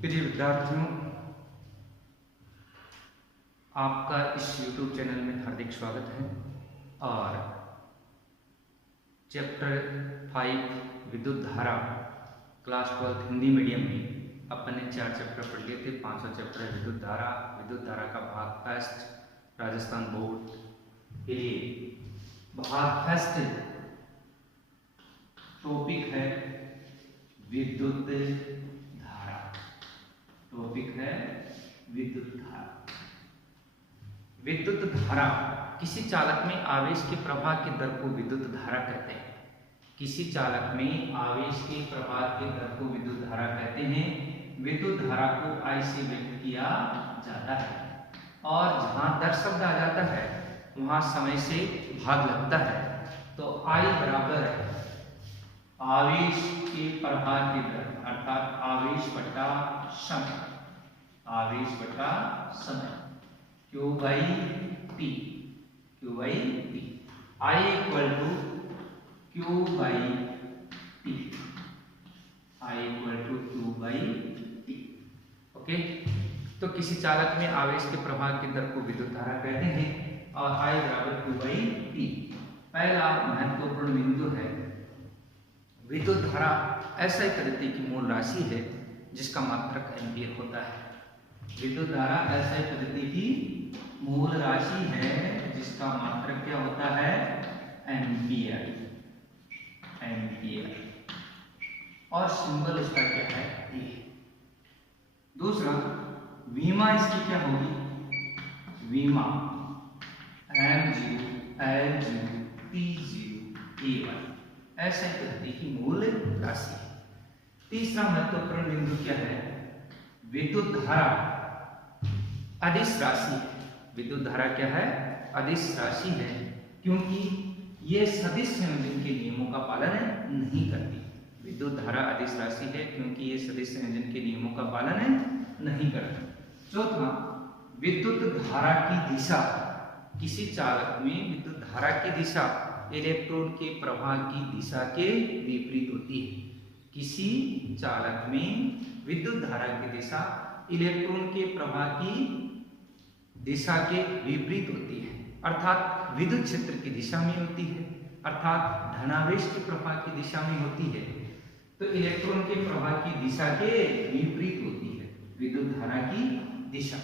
प्रिय विद्यार्थियों, आपका इस YouTube चैनल में हार्दिक स्वागत है। और चैप्टर 5 विद्युत धारा क्लास 12 हिंदी मीडियम में अपन ने 4 चैप्टर पढ़ लिए थे। 5वां चैप्टर है विद्युत धारा का भाग फर्स्ट राजस्थान बोर्ड के लिए। भाग फर्स्ट टॉपिक है विद्युत धारा। टॉपिक है विद्युत धारा। विद्युत धारा किसी चालक में आवेश के प्रवाह के दर को विद्युत धारा कहते हैं। किसी चालक में आवेश के प्रवाह के दर को विद्युत धारा कहते हैं। विद्युत धारा को I से व्यक्त किया जाता है और जहां दर शब्द आ जाता है वहां समय से भाग लगता है। तो I बराबर आवेश के प्रवाह की दर अर्थात आवेश बटा समय। आवेश बटा समय Q by T। Q by T। I equal to Q by T। I equal to Q by T। Okay, तो किसी चालक में आवेश के प्रवाह की दर को विद्युत धारा कहते हैं और I बराबर Q by T। पहला महत्वपूर्ण बिंदु है, विद्युत धारा ऐसा पद्धति की मूल राशि है जिसका मात्रक एम्पीयर होता है। विद्युत धारा ऐसा पद्धति की मूल राशि है जिसका मात्रक क्या होता है? एम्पीयर। एम्पीयर और सिंबल उसका क्या है? ए। दूसरा, वीमा इसकी क्या होगी? वीमा M0 L0 T0 A1 ऐसे पद्धति की मूल राशि है। तीसरा महत्वपूर्ण बिंदु क्या है? विद्युत धारा अदिश राशि है। विद्युत धारा क्या है? अदिश राशि है, क्योंकि ये सदिश संयोजन के नियमों का पालन नहीं करती। विद्युत धारा अदिश राशि है क्योंकि ये सदिश संयोजन के नियमों का पालन नहीं करती। चौथा, विद्युत धारा की दिशा। किसी चालक में विद्युत धारा की दिशा इलेक्ट्रॉन के प्रवाह की दिशा के विपरीत होती है। किसी चालक में विद्युत धारा की दिशा इलेक्ट्रॉन के प्रवाह की दिशा के विपरीत होती है, अर्थात विद्युत क्षेत्र की दिशा में होती है, अर्थात धनावेश के प्रवाह की दिशा में होती है। तो इलेक्ट्रॉन के प्रवाह की दिशा के विपरीत होती है विद्युत धारा की दिशा।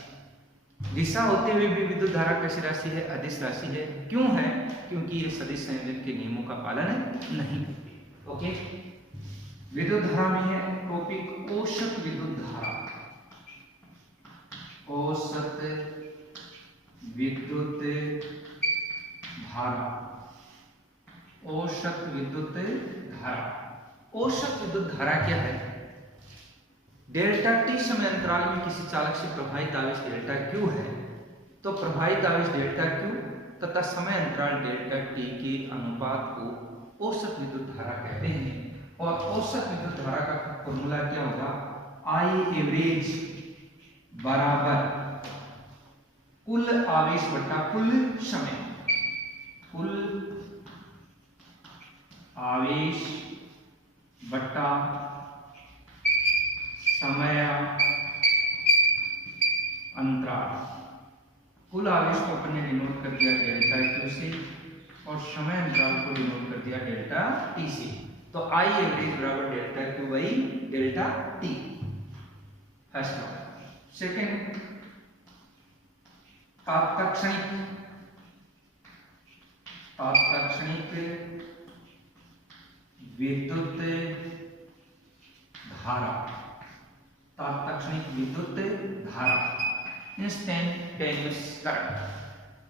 दिशा होते हुए भी विद्युत धारा कैसी राशि है? अदिश राशि है। क्यों है? क्योंकि ये सदिश संयोजन के नियमों का पालन नहीं करती। ओके, विद्युत धारा में है टॉपिक औसत विद्युत धारा। औसत विद्युत धारा। औसत विद्युत धारा। औसत विद्युत धारा क्या है? डेल्टा टी समय अंतराल में किसी चालक से प्रवाहित आवेश डेल्टा क्यू है, तो प्रवाहित आवेश डेल्टा क्यू तथा समय अंतराल डेल्टा टी के अनुपात को औसत विद्युत धारा कहते हैं। और औसत विद्युत धारा का फॉर्मूला क्या होगा? I एवरेज बराबर कुल आवेश बटा कुल समय। कुल आवेश बटा समय अंतराल। कुल आवेश को अपन ने डिनोट कर दिया डेल्टा क्यू से और समय अंतराल को डिनोट कर दिया डेल्टा टी से। तो I एवरेज बराबर delta Q by delta T. First law. Second, तात्क्षणिक विद्युत धारा। तात्क्षणिक विद्युत धारा इंस्टेंटेनियस करंट।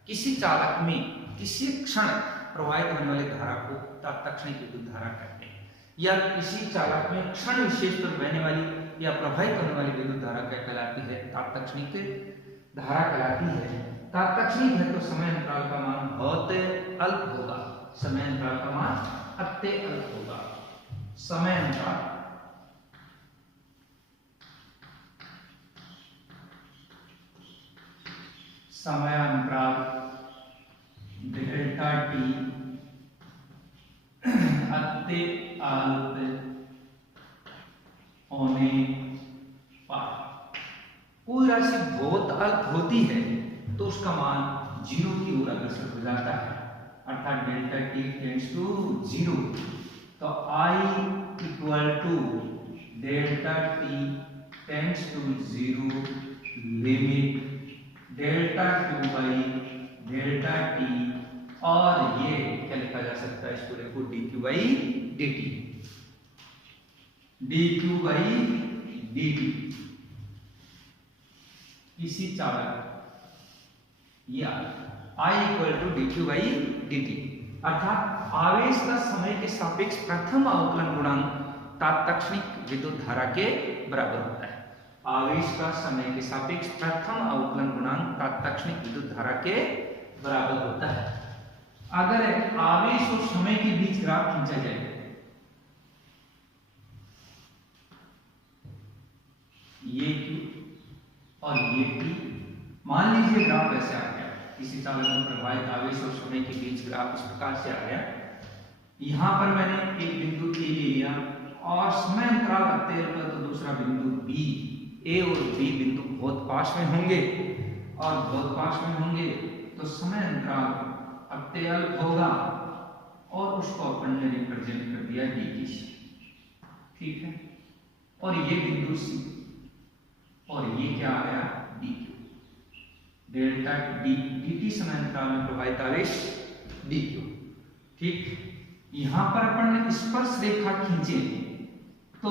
किसी चालक में किसी क्षण प्रवाहित होने वाली धारा को तात्क्षणिक विद्युत धारा कहते हैं, या किसी चालक में क्षण विशेष पर बहने वाली या प्रवाहित होने वाली विद्युत धारा क्या कहलाती है? तात्क्षणिक धारा कहलाती है। तात्क्षणिक है तो समय अंतराल का मान बहुत अल्प होगा। समय अंतराल का मान अत्यल्प होगा। समय अंतराल डेल्टा टी अत्यल्प होने पर कोई राशि बहुत अल्प होती है तो उसका मान 0 की ओर अग्रसर हो जाता है, अर्थात डेल्टा टी टेंड्स टू 0। तो I equal to delta T tends to 0 limit delta Q by delta T, और ये क्या लिखा जा सकता है, इस पूरे को D Q by D T, D Q by D T. किसी चालक या I equal to D Q by D T, अर्थात आवेश का समय के सापेक्ष प्रथम अवकलन गुणांक तात्क्षणिक विद्युत धारा के बराबर होता है। आवेश का समय के सापेक्ष प्रथम अवकलन गुणांक तात्क्षणिक विद्युत धारा के बराबर होता है। अगर आवेश और समय के बीच ग्राफ खींचा जाए, ये Q और ये T, मान लीजिए ग्राफ ऐसे आ गया, किसी चालक में प्रवाहित आवेश और समय के बीच ग्राफ इस प्रकार से आ गया। यहां पर मैंने एक बिंदु A ले लिया और समय अंतराल रखते हुए तो दूसरा बिंदु B, A और B बिंदु बहुत पास में होंगे, और बहुत पास में होंगे तो समय अंतराल अत्यल्प होगा, और उसको अपन ने रिप्रेजेंट कर दिया D की से, ठीक है। और ये बिंदु C, और ये क्या आ गया D Q, delta D T समय अंतराल में प्रवाहित आवेश डी क्यू, ठीक। यहां पर अपन ने स्पर्श रेखा खींची, तो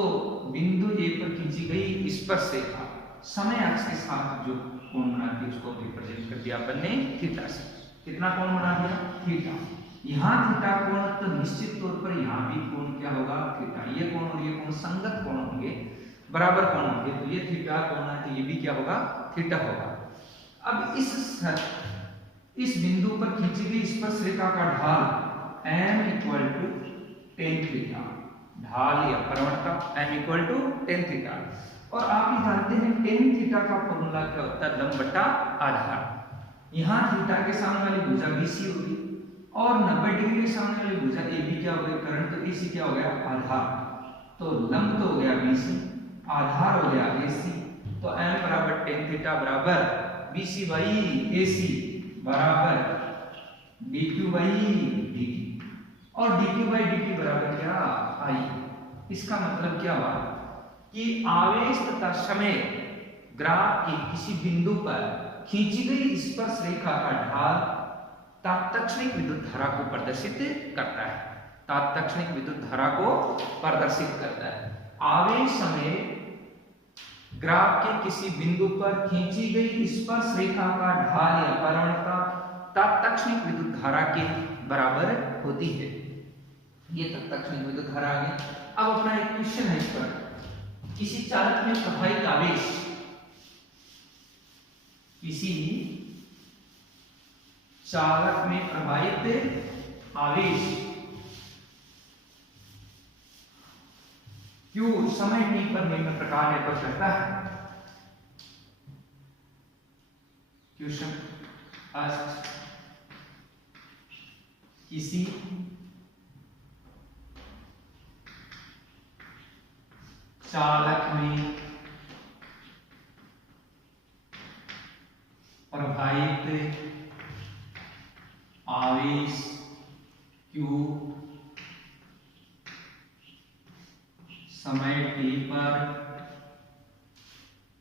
बिंदु ए पर खींची गई स्पर्श रेखा समय अक्ष के साथ जो कोण बनाती है उसको रिप्रेजेंट कर दिया अपन ने थीटा से। कितना कोण बना दिया, थीटा। यहाँ थीटा कोण, तो निश्चित तौर पर यहाँ भी कोण क्या होगा, थीटा। ये कोण और ये कोण संगत कोण होंगे, बराबर कोण होंगे, तो ये थीटा कोण है, तो ये भी क्या होगा, थीटा होगा। अब इस बिंदु पर खींची गई स्पर्श रेखा का ढाल m equal to tan theta, ढाल या प्रवणता m equal to tan theta. और आप ही जानते हैं टेन थीटा का फॉर्मूला क्या होता है, लंब बटा आधार। यहाँ थीटा के सामने वाली भुजा BC होगी, और 90 डिग्री के सामने वाली भुजा AB क्या हो गया, करंट तो AC क्या हो गया, आधार। तो लंब तो हो गया BC, आधार हो गया AC, तो m बराबर टेन थीटा बराबर BC बाई AC बराबर dq बाई dt, और dq बाई dt बराबर क्या, I। इसका मतलब क्या हुआ कि आवेश तथा समय ग्राफ के किसी बिंदु पर खींची गई स्पर्श रेखा का ढाल तात्क्षणिक विद्युत धारा को प्रदर्शित करता है, तात्क्षणिक विद्युत धारा को प्रदर्शित करता है। आवेश समय ग्राफ के किसी बिंदु पर खींची गई स्पर्श रेखा का ढाल या प्रवणता तात्क्षणिक विद्युत धारा के बराबर होती है। ये तात्क्षणिक विद्युत धारा आ गई। अब अपना एक क्वेश्चन है इस पर, किसी चालक में प्रवाहित आवेश, किसी चालक में प्रवाहित आवेश Q समय t पर निम्न प्रकार निर्भर करता है। क्वेश्चन आस्क्ड, किसी चालक में प्रवाहित आवेश Q समय t पर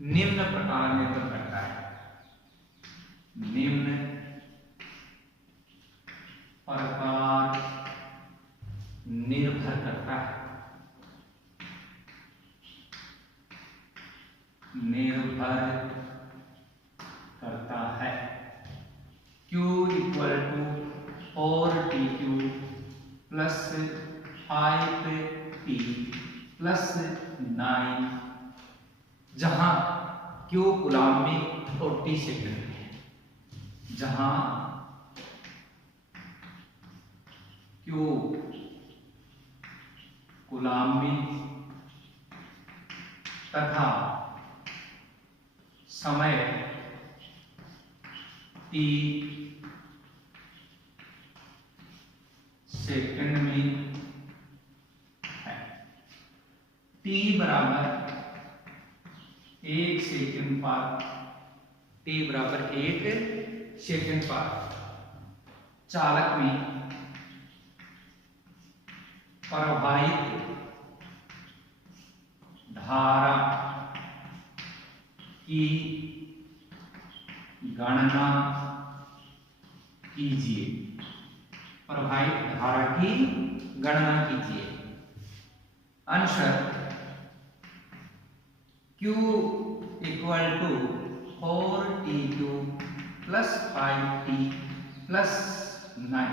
निम्न प्रकार निर्भर करता है, निम्न प्रकार निर्भर करता है, निर्भर करता है। Q equal to 4TQ plus 5T plus 9, जहां Q कूलाम में और T सेकंड में है, जहां Q कूलाम में तथा समय T सेकंड में है। T बराबर 1 सेकंड पर, t बराबर 1 सेकंड पर चालक में प्रवाहित धारा की गणना कीजिए। प्रवाहित धारा की गणना कीजिए। Answer Q equal to 4t2 plus 5t plus 9।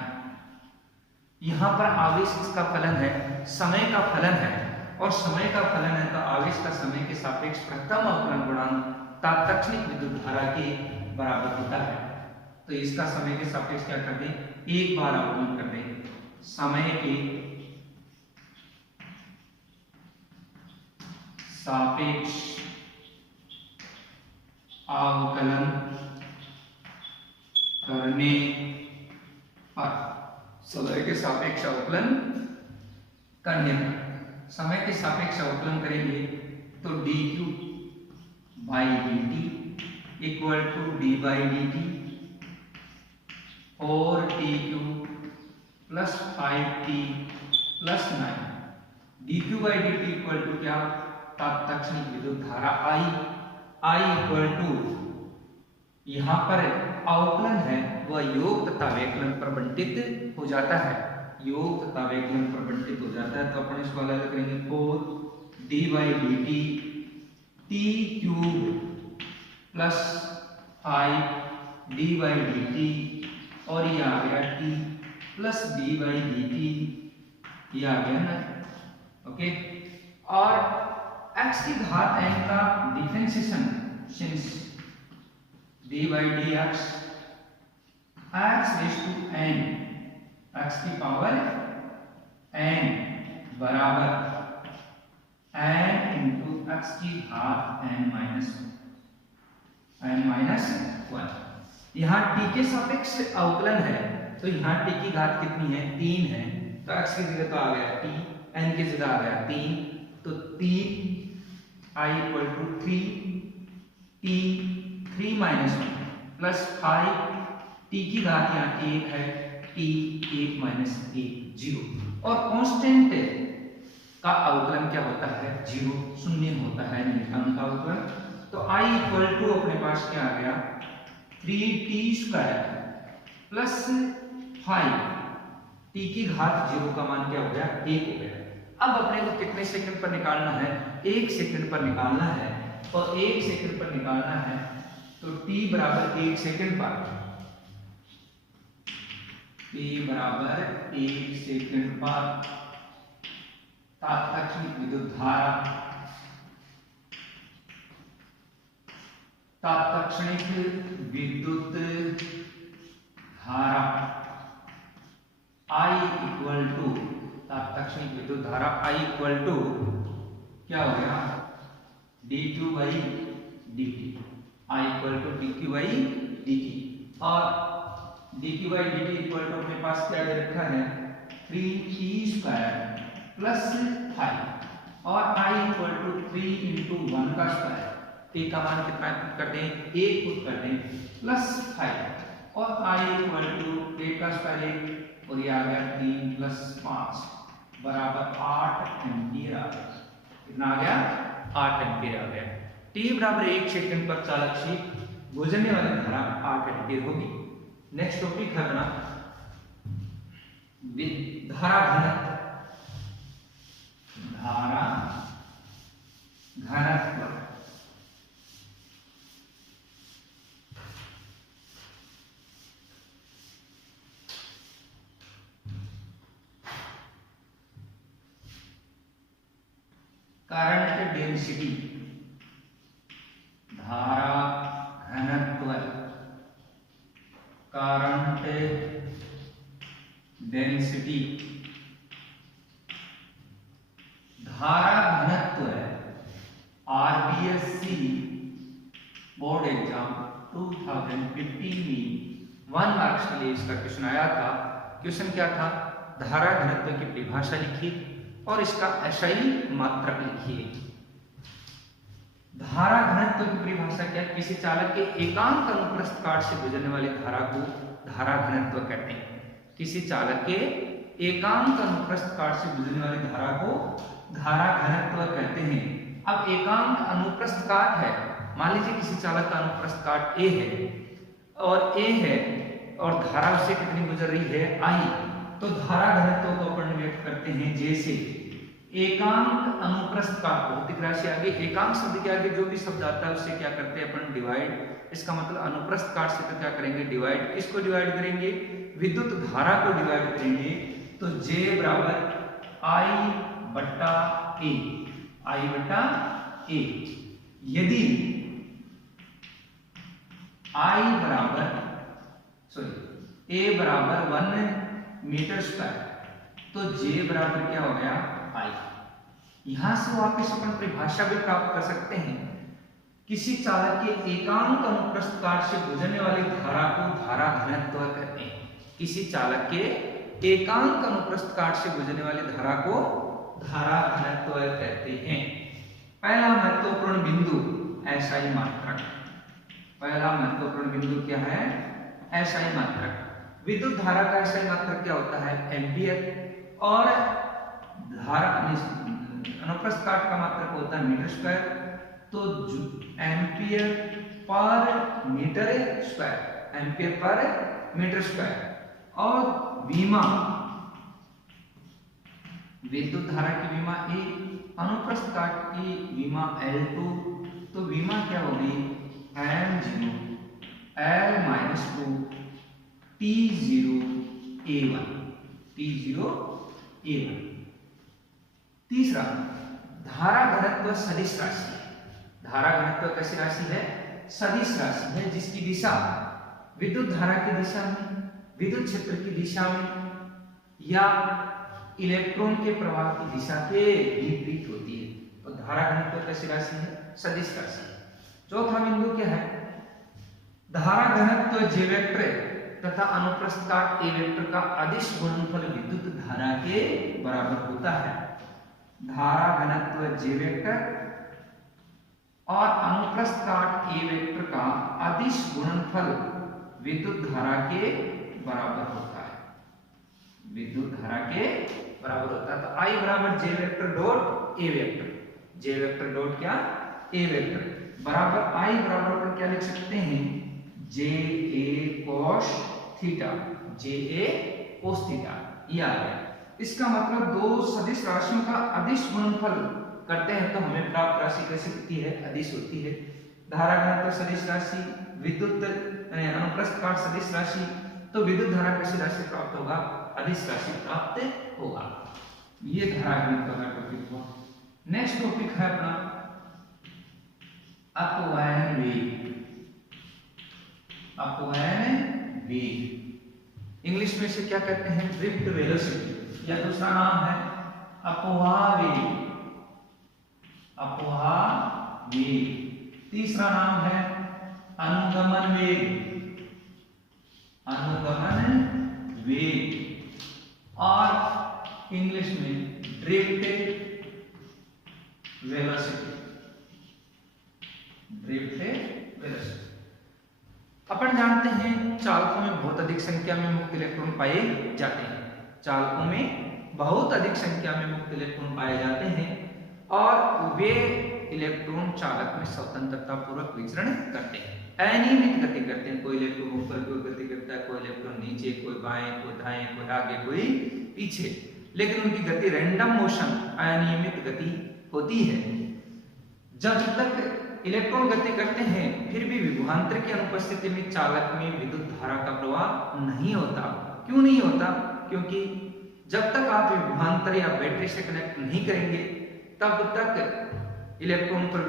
यहां पर आवेश किसका फलन है? समय का फलन है, और समय का फलन है तो आवेश का समय के सापेक्ष प्रथम अवकलन गुणांक तात्क्षणिक विद्युत धारा के बराबर होता है। तो इसका समय के सापेक्ष क्या कर दें? एक बार अवकलन कर दें। समय के सापेक्ष अवकलन करने पर, समय के सापेक्ष अवकलन करने पर, समय के सापेक्ष अवकलन करेंगे तो dq by dt equal to d by dt और tq plus 5t plus 9। dq by dt equal to क्या? तात्क्षणिक विद्युत धारा I इक्वल टू, यहां पर अवकलन है वह योग तथा व्यवकलन पर बंटित हो जाता है। योग तथा व्यवकलन पर बंटित हो जाता है तो अपन इसको अलग करेंगे 4 d by dt t cube plus 5 d by dt और ये आ गया t plus d by dt, ये आ गया ना। ओके, और x की घात n का differentiation since d by dx x raise to n, x की पावर n बराबर n इंटू x की घात n माइनस 1। यहाँ t के सापेक्ष अवकलन है तो यहाँ t की घात कितनी है? 3 है, तो x की जगह तो आ गया t, n की जगह आ गया 3, तो 3 I equal to 3 t 3 minus 1 plus 5 t की घात यहाँ 1 है, t 1 माइनस 1 0, और कांस्टेंट का अवकलन क्या होता है? 0, शून्य होता है न्यूटन का अवकलन। तो I इक्वल टू अपने पास क्या आ गया? 3t स्क्वायर प्लस 5 t की घात 0 का मान क्या हो गया? 1 हो गया। अब अपने को कितने सेकंड पर निकालना है? 1 सेकंड पर निकालना है, और 1 सेकंड पर निकालना है तो t बराबर 1 सेकंड पर, t बराबर 1 सेकंड पर तात्क्षणिक विद्युत धारा, तात्क्षणिक विद्युत धारा I इक्वल टू, तात्क्षणिक विद्युत धारा I इक्वल टू क्या हो गया? dq by dt, I equal to dq by dt, और dq by dt equal to अपने पास क्या दे रखा है? 3t स्क्वायर प्लस 5, और I इक्वल टू 3 इंटू 1 का स्क्वायर, t का मान कितना पुट कर दें? 1 पुट कर दें, प्लस 5, और I इक्वल टू 1 का स्क्वायर 1, और ये आ गया 3 प्लस 5 बराबर 8 एम्पीयर आ गया। कितना आ गया? 8 एम्पीयर आ गया। t बराबर 1 सेकंड पर चालक से गुजरने वाली धारा 8 एम्पीयर होगी। नेक्स्ट टॉपिक है अपना धारा घनत्व। धारा घनत्व करंट डेंसिटी, धारा घनत्व, करंट डेंसिटी, धारा घनत्व आरबीएससी बोर्ड एग्जाम 2015 में 1 मार्क्स के लिए इसका क्वेश्चन आया था। क्वेश्चन क्या था? धारा घनत्व की परिभाषा लिखिए और इसका SI मात्रक लिखिए। धारा घनत्व की परिभाषा क्या है? किसी चालक के एकांक अनुप्रस्थ काट से गुजरने वाली धारा को धारा घनत्व कहते हैं। किसी चालक के एकांक अनुप्रस्थ काट से गुजरने वाली धारा को धारा घनत्व कहते हैं। अब एकांक अनुप्रस्थ काट है, मान लीजिए किसी चालक का अनुप्रस्थ काट ए है और धारा उससे कितनी गुजर रही है? आई। तो धारा घनत्व को अपन व्यक्त करते हैं जैसे एकांक अनुप्रस्थ काट, भौतिक राशि आगे एकांक शब्द के आगे जो भी शब्द आता है उससे क्या करते हैं अपन? डिवाइड। इसका मतलब अनुप्रस्थ काट से तो क्या करेंगे? डिवाइड। किसको डिवाइड करेंगे? विद्युत धारा को डिवाइड करेंगे। तो J बराबर I बट्टा A, I बट्टा A। यदि I बराबर A बराबर 1 मीटर स्क्वायर, तो J बराबर क्या हो गया? I। यहां से वापस अपन परिभाषा भी प्राप्त कर सकते हैं। किसी चालक के एकांक अनुप्रस्थ काट से गुजरने वाली धारा को धारा घनत्व कहते हैं। किसी चालक के एकांक अनुप्रस्थ काट से गुजरने वाली धारा को धारा घनत्व कहते हैं। पहला महत्वपूर्ण बिंदु SI मात्रक। पहला महत्वपूर्ण बिंदु क्या है? SI मात्रक। विद्युत धारा का SI मात्रक क्या होता है? एम्पियर। और धारा अनुप्रस्थ काट का मात्रक होता है मीटर स्क्वायर। तो ampere per metre square, ampere per metre square. और विमा, विद्युत धारा की विमा E, अनुप्रस्थ काट की विमा L2। तो विमा क्या होगी? M0 L-2 T0 A1, T0 A1। तीसरा, धारा घनत्व सदिश राशि। धारा घनत्व कैसी राशि है? सदिश राशि है, जिसकी दिशा विद्युत धारा की दिशा में, विद्युत क्षेत्र की दिशा में या इलेक्ट्रॉन के प्रवाह की दिशा के विपरीत होती है। तो धारा घनत्व कैसी राशि है? सदिश राशि। चौथा बिंदु क्या है? धारा घनत्व J वेक्टर तथा अनुप्रस्थ काट A वेक्टर का अदिश गुणनफल विद्युत धारा के बराबर होता है। धारा घनत्व J वेक्टर और अनुप्रस्थ काट A वेक्टर का अदिश गुणनफल विद्युत धारा के बराबर होता है। विद्युत धारा के बराबर होता है। तो I बराबर J vector dot A vector. J vector dot क्या? A वेक्टर बराबर I बराबर पर क्या लिख सकते हैं? JA cos theta, JA cos theta. ये आ गया। इसका मतलब दो सदिश राशियों का अदिश गुणनफल करते हैं तो हमें प्राप्त राशि कैसी होती है? अदिश होती है। धारा घनत्व सदिश राशि, विद्युत अनुप्रस्थ काट सदिश राशि, तो विद्युत धारा कैसी राशि प्राप्त होगा? अदिश राशि प्राप्त होगा। ये धारा घनत्व का टॉपिक हुआ। नेक्स्ट टॉपिक है अपना अपवयन वेग। अपवयन वेग इंग्लिश में से क्या कहते हैं? ड्रिफ्ट वेलोसिटी, या दूसरा नाम है अपवाह वेग। अपवाह वेग। तीसरा नाम है अनुगमन वेग, अनुगमन वेग। और इंग्लिश में ड्रिफ्ट वेलोसिटी, ड्रिफ्ट वेलोसिटी। अपन जानते हैं चालकों में बहुत अधिक संख्या में मुक्त इलेक्ट्रॉन पाए जाते हैं। चालकों में बहुत अधिक संख्या में मुक्त इलेक्ट्रॉन पाए जाते हैं और वे इलेक्ट्रॉन चालक में स्वतंत्रता पूर्वक विचरण करते हैं, अनियमित गति करते हैं। कोई इलेक्ट्रॉन ऊपर की ओर गति करता है, कोई इलेक्ट्रॉन नीचे, कोई बाएं, कोई दाएं, कोई आगे, कोई पीछे, लेकिन उनकी गति रैंडम मोशन, अनियमित गति होती है। जब तक इलेक्ट्रॉन गति करते हैं फिर भी विभवांतर की अनुपस्थिति में चालक में विद्युत धारा का प्रवाह नहीं होता। क्यों नहीं होता? क्योंकि जब तक आप विभवांतर या बैटरी से कनेक्ट नहीं करेंगे तब तक इलेक्ट्रॉन पर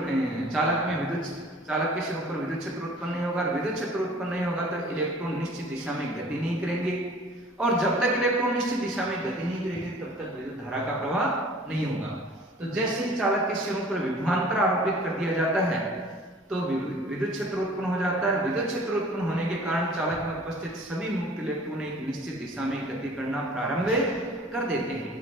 चालक में चालक के सिरों पर विद्युत क्षेत्र उत्पन्न नहीं होगा। विद्युत क्षेत्र उत्पन्न नहीं होगा तो इलेक्ट्रॉन निश्चित दिशा में गति नहीं करेंगे, और जब तक इलेक्ट्रॉन निश्चित दिशा में गति नहीं करेंगे तब तक विद्युत धारा का प्रवाह नहीं होगा। तो जैसे ही चालक के सिरों पर विभवांतर आरोपित कर दिया जाता है तो विद्युत क्षेत्र उत्पन्न हो जाता है। विद्युत क्षेत्र उत्पन्न होने के कारण चालक में उपस्थित सभी मुक्त इलेक्ट्रॉन एक निश्चित दिशा में गति करना प्रारंभ कर देते हैं,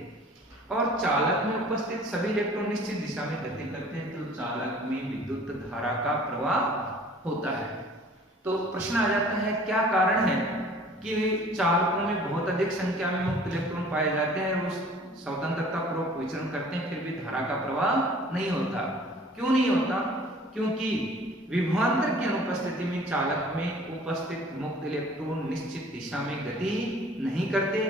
और चालक में उपस्थित सभी इलेक्ट्रॉन निश्चित दिशा में गति करते हैं। तो चालक में विद्युत धारा का प्रवाह होता है। तो प्रश्न आ जाता है क्या कारण है कि चालकों में बहुत अधिक संख्या में मुक्त इलेक्ट्रॉन पाए जाते हैं, वो स्वतंत्रता पूर्वक विचरण करते हैं, फिर भी धारा का प्रवाह नहीं होता। क्यों नहीं होता? क्योंकि विभवांतर की अनुपस्थिति में चालक में उपस्थित मुक्त इलेक्ट्रॉन निश्चित दिशा में गति नहीं करते,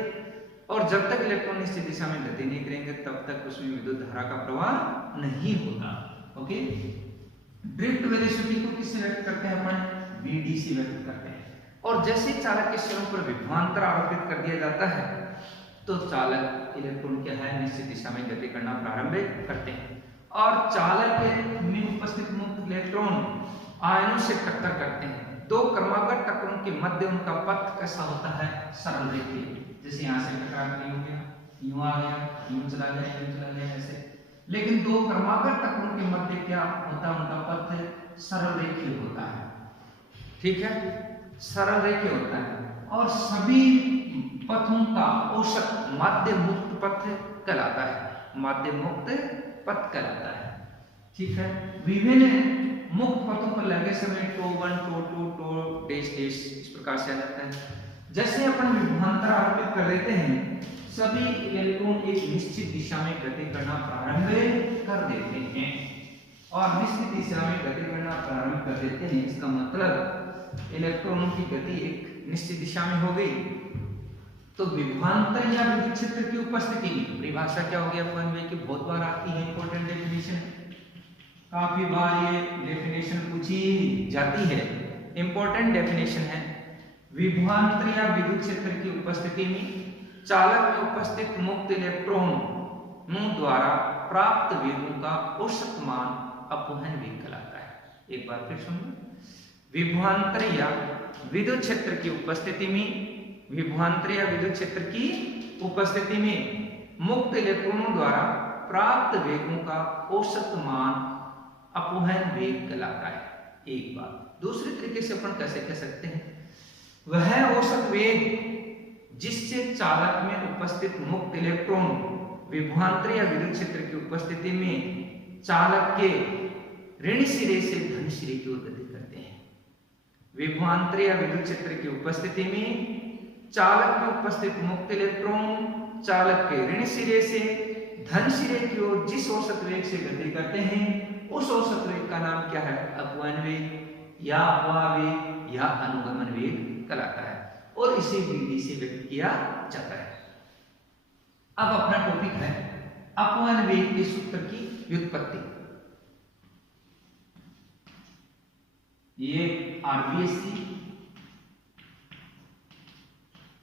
और जब तक इलेक्ट्रॉन निश्चित दिशा में गति नहीं करेंगे तब तक उसमें विद्युत धारा का प्रवाह नहीं होता। ओके, ड्रिफ्ट वेलोसिटी को किससे व्यक्त करते हैं अपन? vd से व्यक्त करते हैं। और जैसे चालक के स्वयं पर विभवांतर आरोपित कर दिया जाता है तो चालक इलेक्ट्रॉन क्या है, निश्चित दिशा में गति करना प्रारंभ करते हैं, और चालक में उपस्थित मुक्त इलेक्ट्रॉन आयनों से टक्कर करते हैं। दो क्रमागत टक्करों के मध्य उनका पथ कैसा होता है? सरल रेखीय। जैसे यहाँ से टकराव नहीं हो गया, यूं आ गया, यूं चला गया, यूं चला गया, ऐसे। लेकिन दो क्रमागत टक्करों के मध्य क्या होता है? उनका पथ सरल रेखीय होता है। ठीक है, सरल रेखीय होता है, और सभी पथों का औसत माध्य मुक्त पथ कहलाता है। माध्य मुक्त पथ कहलाता है। ठीक है, विभिन्न मुक्त पथों पर लगे समय τ1, τ2, τ इस प्रकार से आ जाता है। जैसे अपन विभवांतर आरोपित कर देते हैं, सभी इलेक्ट्रॉन एक निश्चित दिशा में गति करना प्रारंभ कर देते हैं, और निश्चित दिशा में गति करना प्रारंभ कर देते हैं। इसका मतलब इलेक्ट्रॉनों की गति एक निश्चित दिशा में हो गई। तो विभवांतर या विद्युत क्षेत्र की उपस्थिति में परिभाषा क्या हो गया? अपन की बहुत बार आती है, इंपॉर्टेंट डेफिनेशन, काफी बार ये डेफिनेशन पूछी जाती है, इंपॉर्टेंट डेफिनेशन है। विभवांतर या विद्युत क्षेत्र की उपस्थिति में चालक में उपस्थित मुक्त इलेक्ट्रॉनों द्वारा प्राप्त वेगों का औसत मान अपवहन वेग कहलाता है। एक बार फिर सुनिए, विभवांतर या विद्युत क्षेत्र की उपस्थिति में, विभवांतर या विद्युत क्षेत्र की उपस्थिति में मुक्त इलेक्ट्रॉनों द्वारा प्राप्त वेगों का औसत मान अपवहन वेग कहलाता है। एक बात दूसरे तरीके से अपन कैसे कह सकते हैं? वह औसत वेग जिससे चालक में उपस्थित मुक्त इलेक्ट्रॉन विभवांतर या विद्युत क्षेत्र की उपस्थिति में चालक के ऋण सिरे से धन सिरे की ओर गति करते हैं। विभवांतर या विद्युत क्षेत्र की उपस्थिति में चालक में उपस्थित मुक्त इलेक्ट्रॉन चालक के ऋण सिरे से धन सिरे की ओर जिस औसत वेग से गति करते हैं, उस औसत वेग का नाम क्या है? अपवहन वेग या अपवाह वेग या अनुगमन वेग कहलाता है, और इसे vd से व्यक्त किया जाता है। अब अपना टॉपिक है अपवहन वेग के सूत्र की व्युत्पत्ति। ये RBSc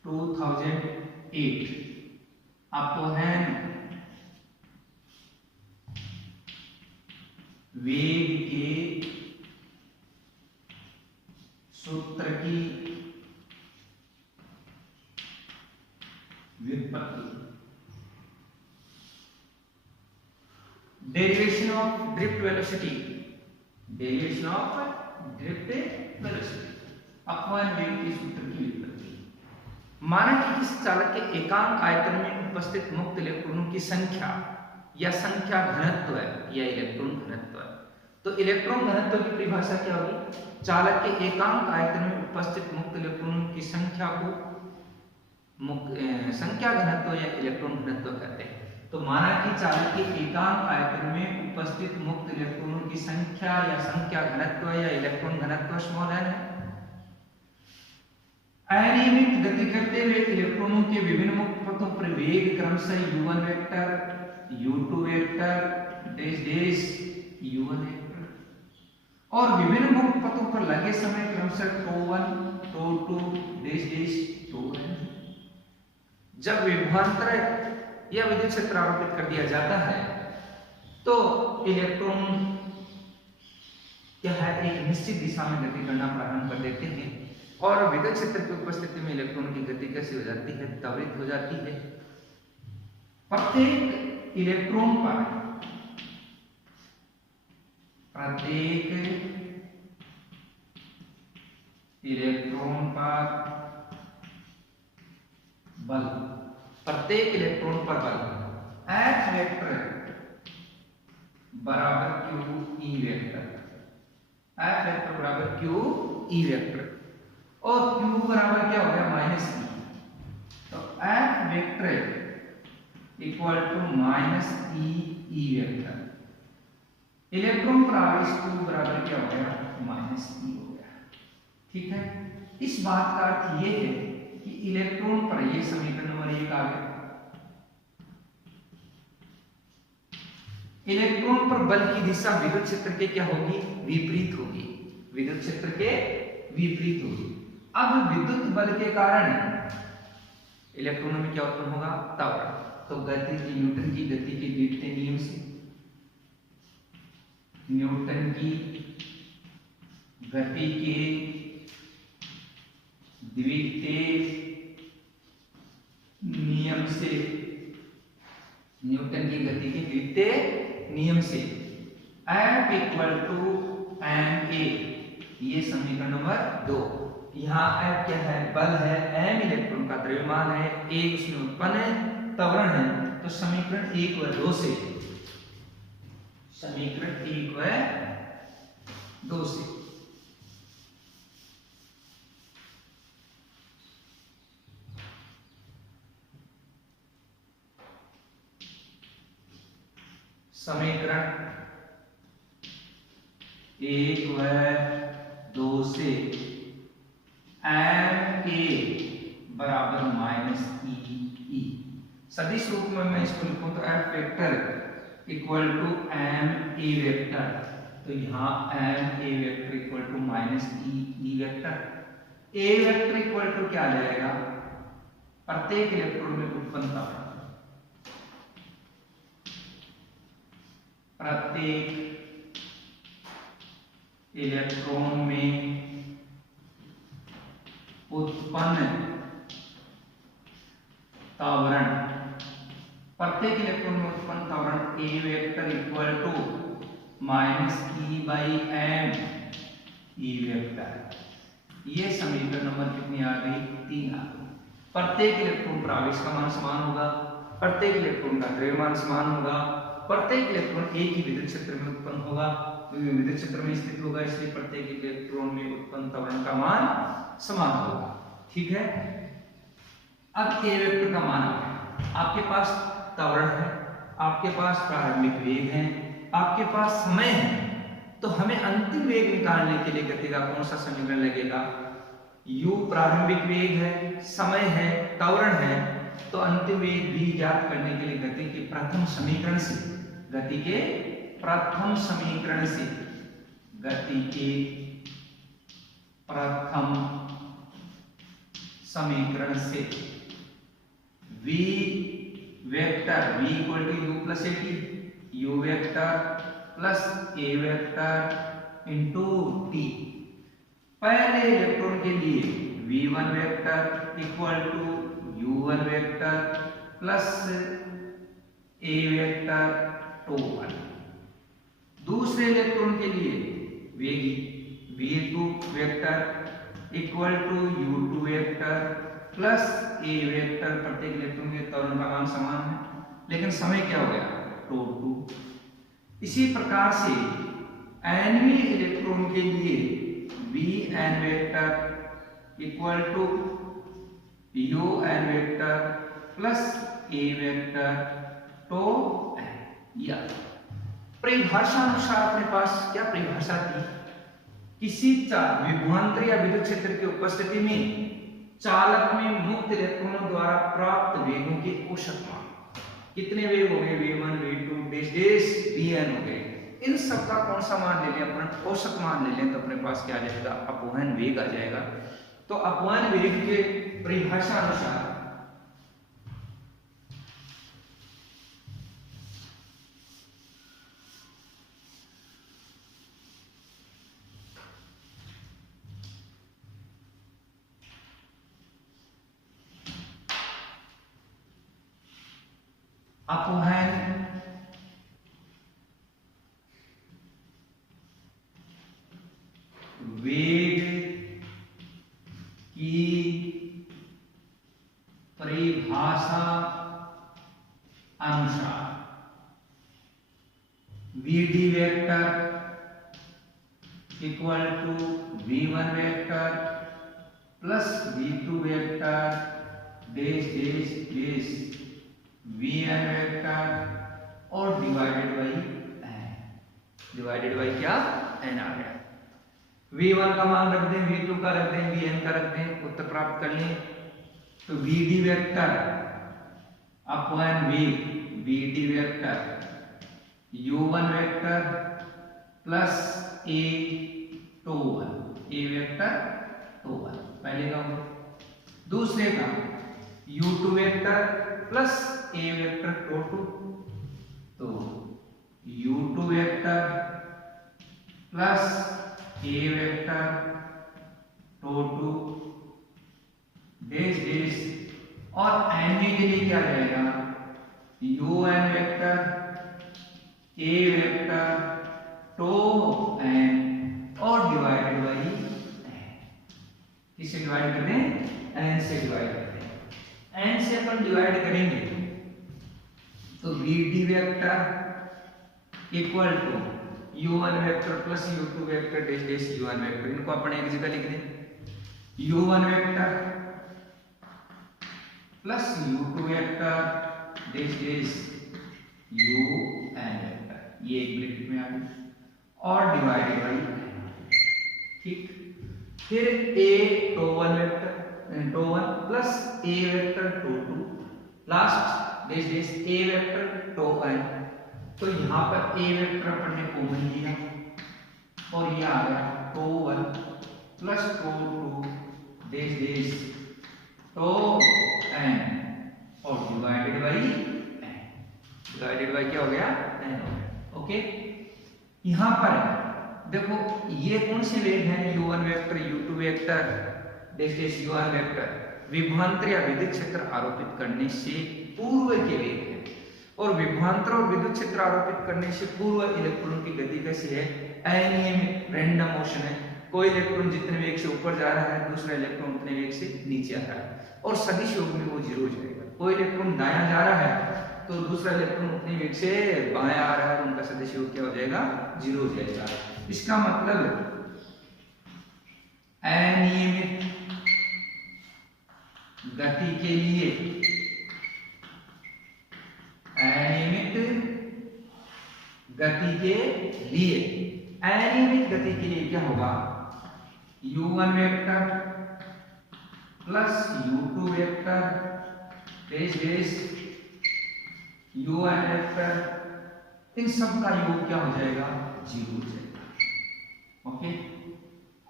2008 अपवहन वेग के सूत्र की व्युत्पत्ति, derivation of drift velocity, derivation of drift velocity, अपवहन वेग के सूत्र की व्युत्पत्ति। माना कि किसी चालक के एकांक आयतन में उपस्थित मुक्त इलेक्ट्रॉनों की संख्या या संख्या घनत्व या इलेक्ट्रॉन घनत्व। तो इलेक्ट्रॉन घनत्व की परिभाषा क्या होगी? चालक के एकांक आयतन में उपस्थित मुक्त इलेक्ट्रॉनों की संख्या को संख्या घनत्व या इलेक्ट्रॉन घनत्व कहते हैं। तो माना कि चालक के एकांक आयतन में उपस्थित मुक्त इलेक्ट्रॉनों की संख्या या संख्या घनत्व या इलेक्ट्रॉन घनत्व स्मॉल n है। अनियमित गति करते हुए इलेक्ट्रॉनों के विभिन्न मुक्त पथों पर वेग क्रमशः u1 vector, u2 vector, dash u1 vector, और विभिन्न मुक्त पथों पर लगे समय क्रमशः τ1, τ2, डैश τn। जब विभवांतर या विद्युत क्षेत्र आरोपित कर दिया जाता है तो इलेक्ट्रॉन क्या है, एक निश्चित दिशा में गति करना प्रारंभ कर देते हैं, और विद्युत क्षेत्र की उपस्थिति में इलेक्ट्रॉन की गति कैसी हो जाती है? त्वरित हो जाती है। प्रत्येक इलेक्ट्रॉन पर बल F वेक्टर बराबर Q E वेक्टर बराबर क्यू ई वेक्टर, और क्यू बराबर क्या हो गया माइनस ई, तो F vector equal to minus E vector. Electron पर आवेश क्यू बराबर क्या हो गया माइनस ई हो गया। ठीक है, इस बात का अर्थ ये है कि इलेक्ट्रॉन पर, ये समीकरण नंबर 1 आ गया, इलेक्ट्रॉन पर बल की दिशा विद्युत क्षेत्र के क्या होगी विपरीत होगी, विद्युत क्षेत्र के विपरीत होगी। अब विद्युत बल के कारण इलेक्ट्रॉनों में क्या उत्पन्न होगा त्वरण, तो गति की, न्यूटन की गति के द्वितीय नियम से, न्यूटन की गति के द्वितीय नियम से, न्यूटन की गति के द्वितीय नियम से F equal to M A, ये समीकरण नंबर 2। यहाँ F क्या है बल है, m इलेक्ट्रॉन का द्रव्यमान है, a उसमें उत्पन्न है त्वरण है, तो समीकरण 1 व 2 से, समीकरण 1 व 2 से समीकरण 1 व 2 से एम ए बराबर माइनस ई, सदिश रूप में मैं इसको लिखूं तो F vector equal to M A vector, तो यहाँ M A vector equal to minus E vector. A vector equal to क्या आ जाएगा प्रत्येक इलेक्ट्रॉन में उत्पन्न त्वरण, प्रत्येक इलेक्ट्रॉन में उत्पन्न त्वरण, प्रत्येक इलेक्ट्रॉन में उत्पन्न त्वरण A vector equal to minus E by M E vector. ये समीकरण नंबर कितनी आ गई 3 आ गई। प्रत्येक इलेक्ट्रॉन पर आवेश का मान समान होगा, प्रत्येक इलेक्ट्रॉन का द्रव्यमान समान होगा, प्रत्येक इलेक्ट्रॉन एक ही विद्युत क्षेत्र में उत्पन्न होगा, विद्युत क्षेत्र में स्थित होगा, इसलिए प्रत्येक इलेक्ट्रॉन में उत्पन्न त्वरण का मान समान होगा। ठीक है, अब ए वेक्टर का मान आ गया, आपके पास त्वरण है, आपके पास प्रारंभिक वेग है, आपके पास समय है, तो हमें अंतिम वेग निकालने के लिए गति का कौन सा समीकरण लगेगा, u प्रारंभिक वेग है, समय है, त्वरण है, तो अंतिम वेग v ज्ञात करने के लिए गति के प्रथम समीकरण से, गति के प्रथम समीकरण से, गति के प्रथम समीकरण से v vector v equal to u plus A T, u vector plus a vector into t। पहले इलेक्ट्रॉन के लिए v1 vector equal to u1 vector plus a vector टू 1। दूसरे इलेक्ट्रॉन के लिए वेगी v2 vector equal to u2 vector plus a vector, प्रत्येक electron के त्वरण का मान समान है, लेकिन समय क्या हो गया τ2। इसी प्रकार से nवें इलेक्ट्रॉन के लिए vn vector equal to un vector plus a vector टू n। या परिभाषा अनुसार अपने पास क्या परिभाषा थी, किसी विभवांतर या विद्युत क्षेत्र की उपस्थिति में चालक में मुक्त इलेक्ट्रॉनों द्वारा प्राप्त वेगों के औसत मान, कितने वेग हो गए v1 v2 vn हो गए, इन सब का कौन सा मान ले लें अपन, औसत मान ले लें, तो अपने पास क्या आ जाएगा अपवहन वेग आ जाएगा। तो अपवहन वेग के परिभाषा अनुसार अपवहन वेग की परिभाषा अनुसार vd vector equal to v1 vector plus v2 vector dash dash dash vn vector और divided by n। Divided by क्या? n आ गया। v1 का मान रख दें, v2 का रख दें, vn का रख दें, उत्तर प्राप्त कर लें। तो vd vector upon vd vector u1 vector plus a tau 1 a vector tau 1 पहले का। दूसरे का u2 vector plus a vector tau 2, तो u2 vector plus a vector tau 2 dash dash और n के लिए क्या रहेगा? un vector a vector tau n और डिवाइडेड बाई n। किससे डिवाइड करते हैं? n से डिवाइड करते हैं। n से अपन डिवाइड करेंगे तो vd vector equal to u1 vector plus u2 vector dash dash u1 vector. इनको अपन एक जगह लिख दें, u1 vector plus u2 vector dash dash un vector, ये एक ब्रैकेट में आ गया और डिवाइडेड बाई n। ठीक, फिर a tau 1 vector tau 1 plus a vector tau 2 last dash dash a vector tau n। तो यहाँ पर a वेक्टर अपन ने कॉमन लिया और ये आ गया tau 1 plus to 2 dash dash tau n और divided by n। Divided by क्या हो गया? n हो गया। ओके, यहाँ पर देखो ये कौन से वेग हैं? u1 vector u2 vector dash dash u1 vector विभवांतर या विद्युत क्षेत्र आरोपित करने से पूर्व के वेग हैं। और विभवांतर और विद्युत क्षेत्र आरोपित करने से पूर्व इलेक्ट्रॉन की गति कैसी है? अनियमित रैंडम मोशन है। कोई इलेक्ट्रॉन जितने वेग से ऊपर जा रहा है, दूसरा इलेक्ट्रॉन उतने वेग से नीचे आ रहा है और सदिश योग में वो जीरो हो जाएगा। कोई इलेक्ट्रॉन दायां जा रहा है तो दूसरा इलेक्ट्रॉन उतने वेग से बाएं आ रहा है, उनका सदिश योग क्या हो जाएगा? जीरो हो जाएगा। इसका मतलब अनियमित गति के लिए, अनियमित गति के लिए, अनियमित गति के लिए क्या होगा? u1 vector plus u2 vector dash dash un vector, इन सब का योग क्या हो जाएगा? जीरो हो जाएगा। ओके,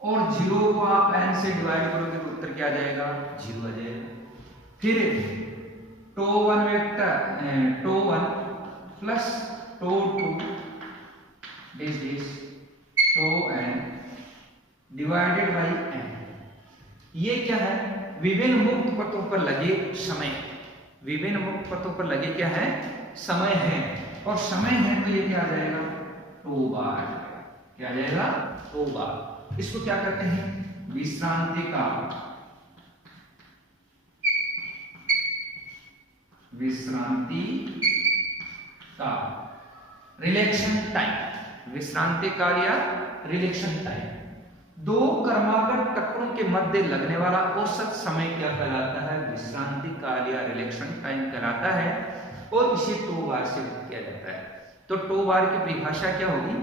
और जीरो को आप n से डिवाइड करोगे तो उत्तर क्या आ जाएगा? जीरो आ जाएगा। फिर tau 1 vector tau 1 plus to 2 dash dash tau n divided by n। ये क्या है? विभिन्न मुक्त पथों पर लगे समय। विभिन्न मुक्त पथों पर लगे क्या है? समय है। और समय है तो ये क्या आ जाएगा? टो बार। क्या आ जाएगा? टो बार। इसको क्या कहते हैं? विश्रांति काल। विश्रांति काल, रिलैक्शन टाइम। विश्रांति काल या रिलैक्शन टाइम। दो क्रमागत टक्करों के मध्य लगने वाला औसत समय क्या कहलाता है? विश्रांति काल या रिलैक्शन टाइम कहलाता है और इसे टो बार से किया जाता है। तो टो बार की परिभाषा क्या होगी?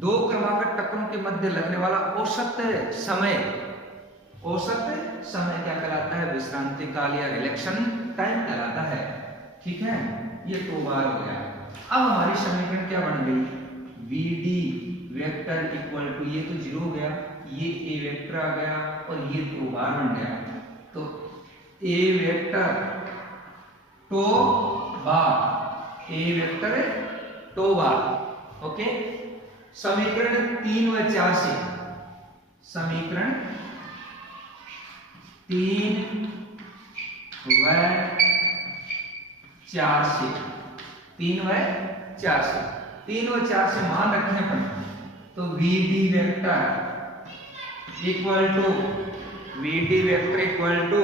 दो क्रमागत टक्करों के मध्य लगने वाला औसत समय, औसत समय क्या कहलाता है? विश्रांति काल या रिलैक्शन टाइम कहलाता है। ठीक है, ये टो बार हो गया। अब हमारी समीकरण क्या बन गई? vd वेक्टर इक्वल टू, ये तो जीरो हो गया, ये a वेक्टर आ गया और ये टो बार बन गया। तो a vector tau bar, a vector tau bar. Okay, समीकरण 3 व 4 से, समीकरण 3 व 4 से, 3 व 4 से, 3 व 4 से मान रखें अपन तो vd vector equal to, vd vector equal to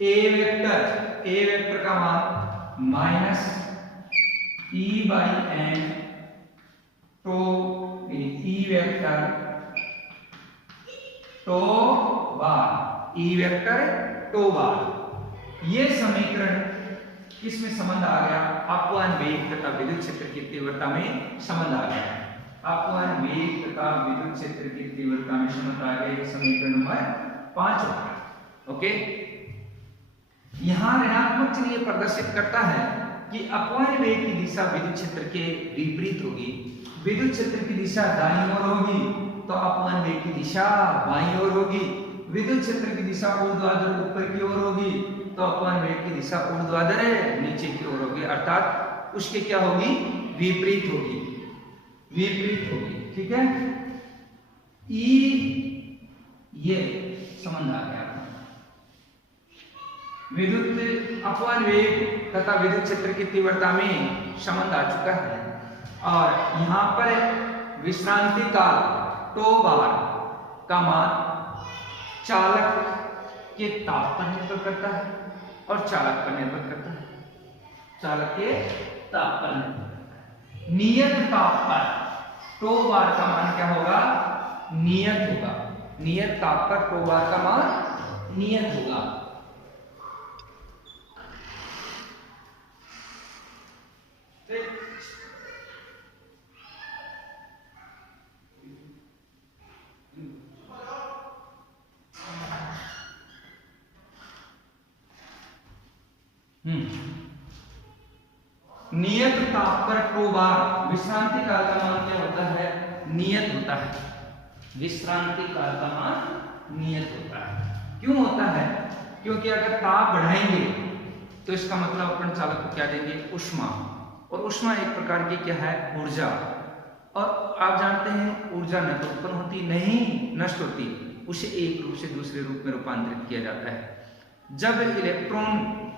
a vector, a vector का मान minus e by n tau E vector tau bar, E vector tau bar. ये समीकरण किसमें संबंध आ गया? अपवहन वेग तथा विद्युत क्षेत्र की तीव्रता में संबंध आ गया। अपवहन वेग तथा विद्युत क्षेत्र की तीव्रता में संबंध आ गया। समीकरण नंबर 5 होगा। ओके, यहां ऋणात्मक चिन्ह यह प्रदर्शित करता है कि अपवहन वेग की दिशा विद्युत क्षेत्र के विपरीत होगी। विद्युत क्षेत्र की दिशा दाईं ओर होगी तो अपवहन वेग की दिशा बाईं ओर होगी। विद्युत क्षेत्र की दिशा ऊर्ध्वाधर ऊपर की ओर होगी तो अपवहन वेग की दिशा ऊर्ध्वाधर नीचे की ओर होगी, अर्थात उसके क्या होगी? विपरीत होगी, विपरीत होगी। ठीक है, ई ये संबंध आ गया। विद्युत अपवहन वेग तथा विद्युत क्षेत्र की तीव्रता में संबंध आ चुका है। और यहां पर विश्रांति काल टो बार का मान चालक के ताप पर निर्भर करता है और चालक पर निर्भर करता है, चालक के ताप पर निर्भर करता है। नियत ताप पर टो बार का मान क्या होगा? नियत होगा। नियत ताप पर टो बार का मान नियत होगा। नियत ताप पर टो बार, विश्रांति काल का मान क्या होता है? नियत होता है। विश्रांति काल का मान नियत होता है। क्यों होता है? क्योंकि अगर ताप बढ़ाएंगे तो इसका मतलब अपन चालक को क्या देंगे? ऊष्मा। और ऊष्मा एक प्रकार की क्या है? ऊर्जा। और आप जानते हैं ऊर्जा न तो उत्पन्न होती नहीं नष्ट होती, उसे एक रूप से दूसरे रूप में रूपांतरित किया जाता है। जब इलेक्ट्रॉन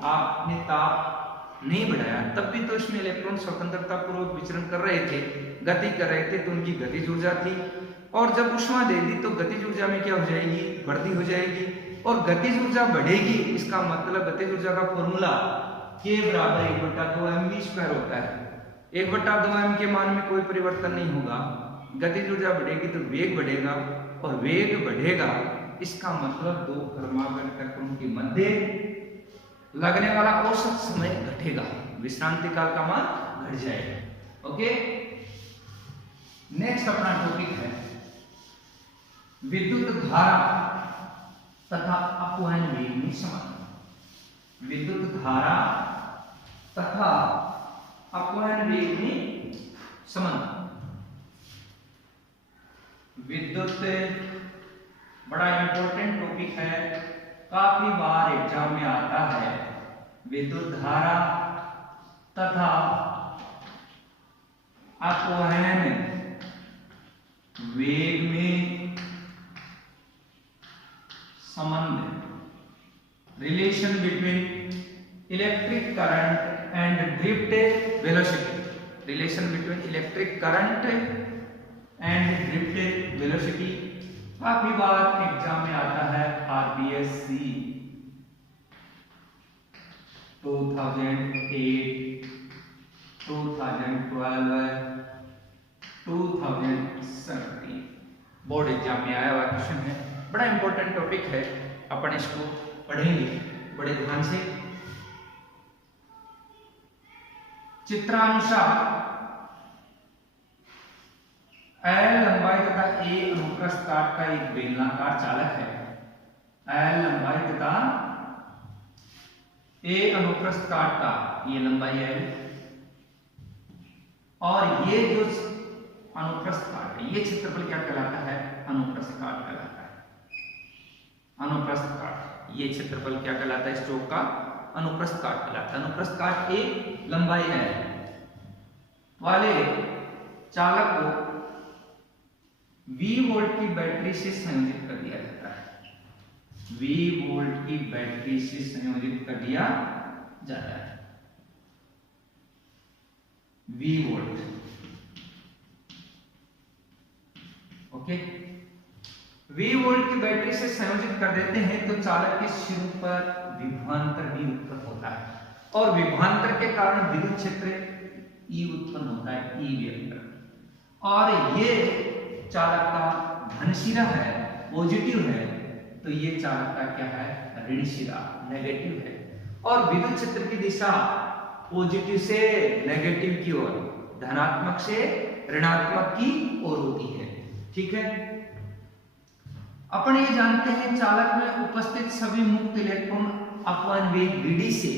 आपने ताप नहीं बढ़ाया तब भी तो इसमें इलेक्ट्रॉन स्वतंत्रता पूर्वक विचरण कर रहे थे, गति कर रहे थे, तो उनकी गतिज ऊर्जा थी। और जब ऊष्मा दे दी तो गतिज ऊर्जा में क्या हो जाएगी? वृद्धि हो जाएगी। और गतिज ऊर्जा बढ़ेगी, इसका मतलब गतिज ऊर्जा का फॉर्मूला K बराबर 1/2mv² होता है। 1/2m के मान में कोई परिवर्तन नहीं होगा। गतिज ऊर्जा बढ़ेगी तो वेग बढ़ेगा, और वेग बढ़ेगा इसका मतलब दो थर्माकर्षकों के मध्य लगने वाला औसत समय घटेगा, विश्रांति काल का मान घट जाएगा। ओके, नेक्स्ट अपना टॉपिक है विद्युत धारा तथा अपवहन वेग में संबंध। विद्युत धारा तथा अपवहन वेग में संबंध। विद्युत बड़ा इंपॉर्टेंट टॉपिक है, काफी बार एग्जाम में आता है। विद्युत धारा तथा अपवहन वेग में संबंध। Relation between electric current and drift velocity. Relation between electric current and drift velocity काफी बार एग्जाम में आता है। आरपीएससी 2008, 2012, 2017 बोर्ड एग्जाम में आया हुआ क्वेश्चन है। बड़ा इंपॉर्टेंट टॉपिक है, अपन इसको पढ़ेंगे बड़े ध्यान से। चित्रानुसार L लंबाई तथा A अनुप्रस्थ काट का एक बेलनाकार चालक है। L लंबाई तथा A अनुप्रस्थ काट का ये लंबाई L, और ये जो अनुप्रस्थ काट है ये क्षेत्रफल क्या कहलाता है? अनुप्रस्थ काट कहलाता है। अनुप्रस्थ काट ये क्षेत्रफल क्या कहलाता है? इस चौक का अनुप्रस्थ काट कहलाता है। अनुप्रस्थ काट A लंबाई L वाले चालक को V वोल्ट की बैटरी से संयोजित कर दिया जाता है। V वोल्ट की बैटरी से संयोजित कर दिया जाता है। V volt, okay. V volt की बैटरी से संयोजित कर देते हैं तो चालक के सिर पर विभवांतर भी उत्पन्न होता है, और विभवांतर के कारण विद्युत क्षेत्र E उत्पन्न होता है, E वेक्टर। और ये चालक का धन सिरा है, पॉजिटिव है, तो ये चालक का क्या है, ऋण सिरा, नेगेटिव है। और विद्युत क्षेत्र की दिशा पॉजिटिव से नेगेटिव की ओर, धनात्मक से ऋणात्मक की ओर होती है। ठीक है, अपन ये जानते हैं चालक में उपस्थित सभी मुक्त इलेक्ट्रॉन अपवन वेग vd से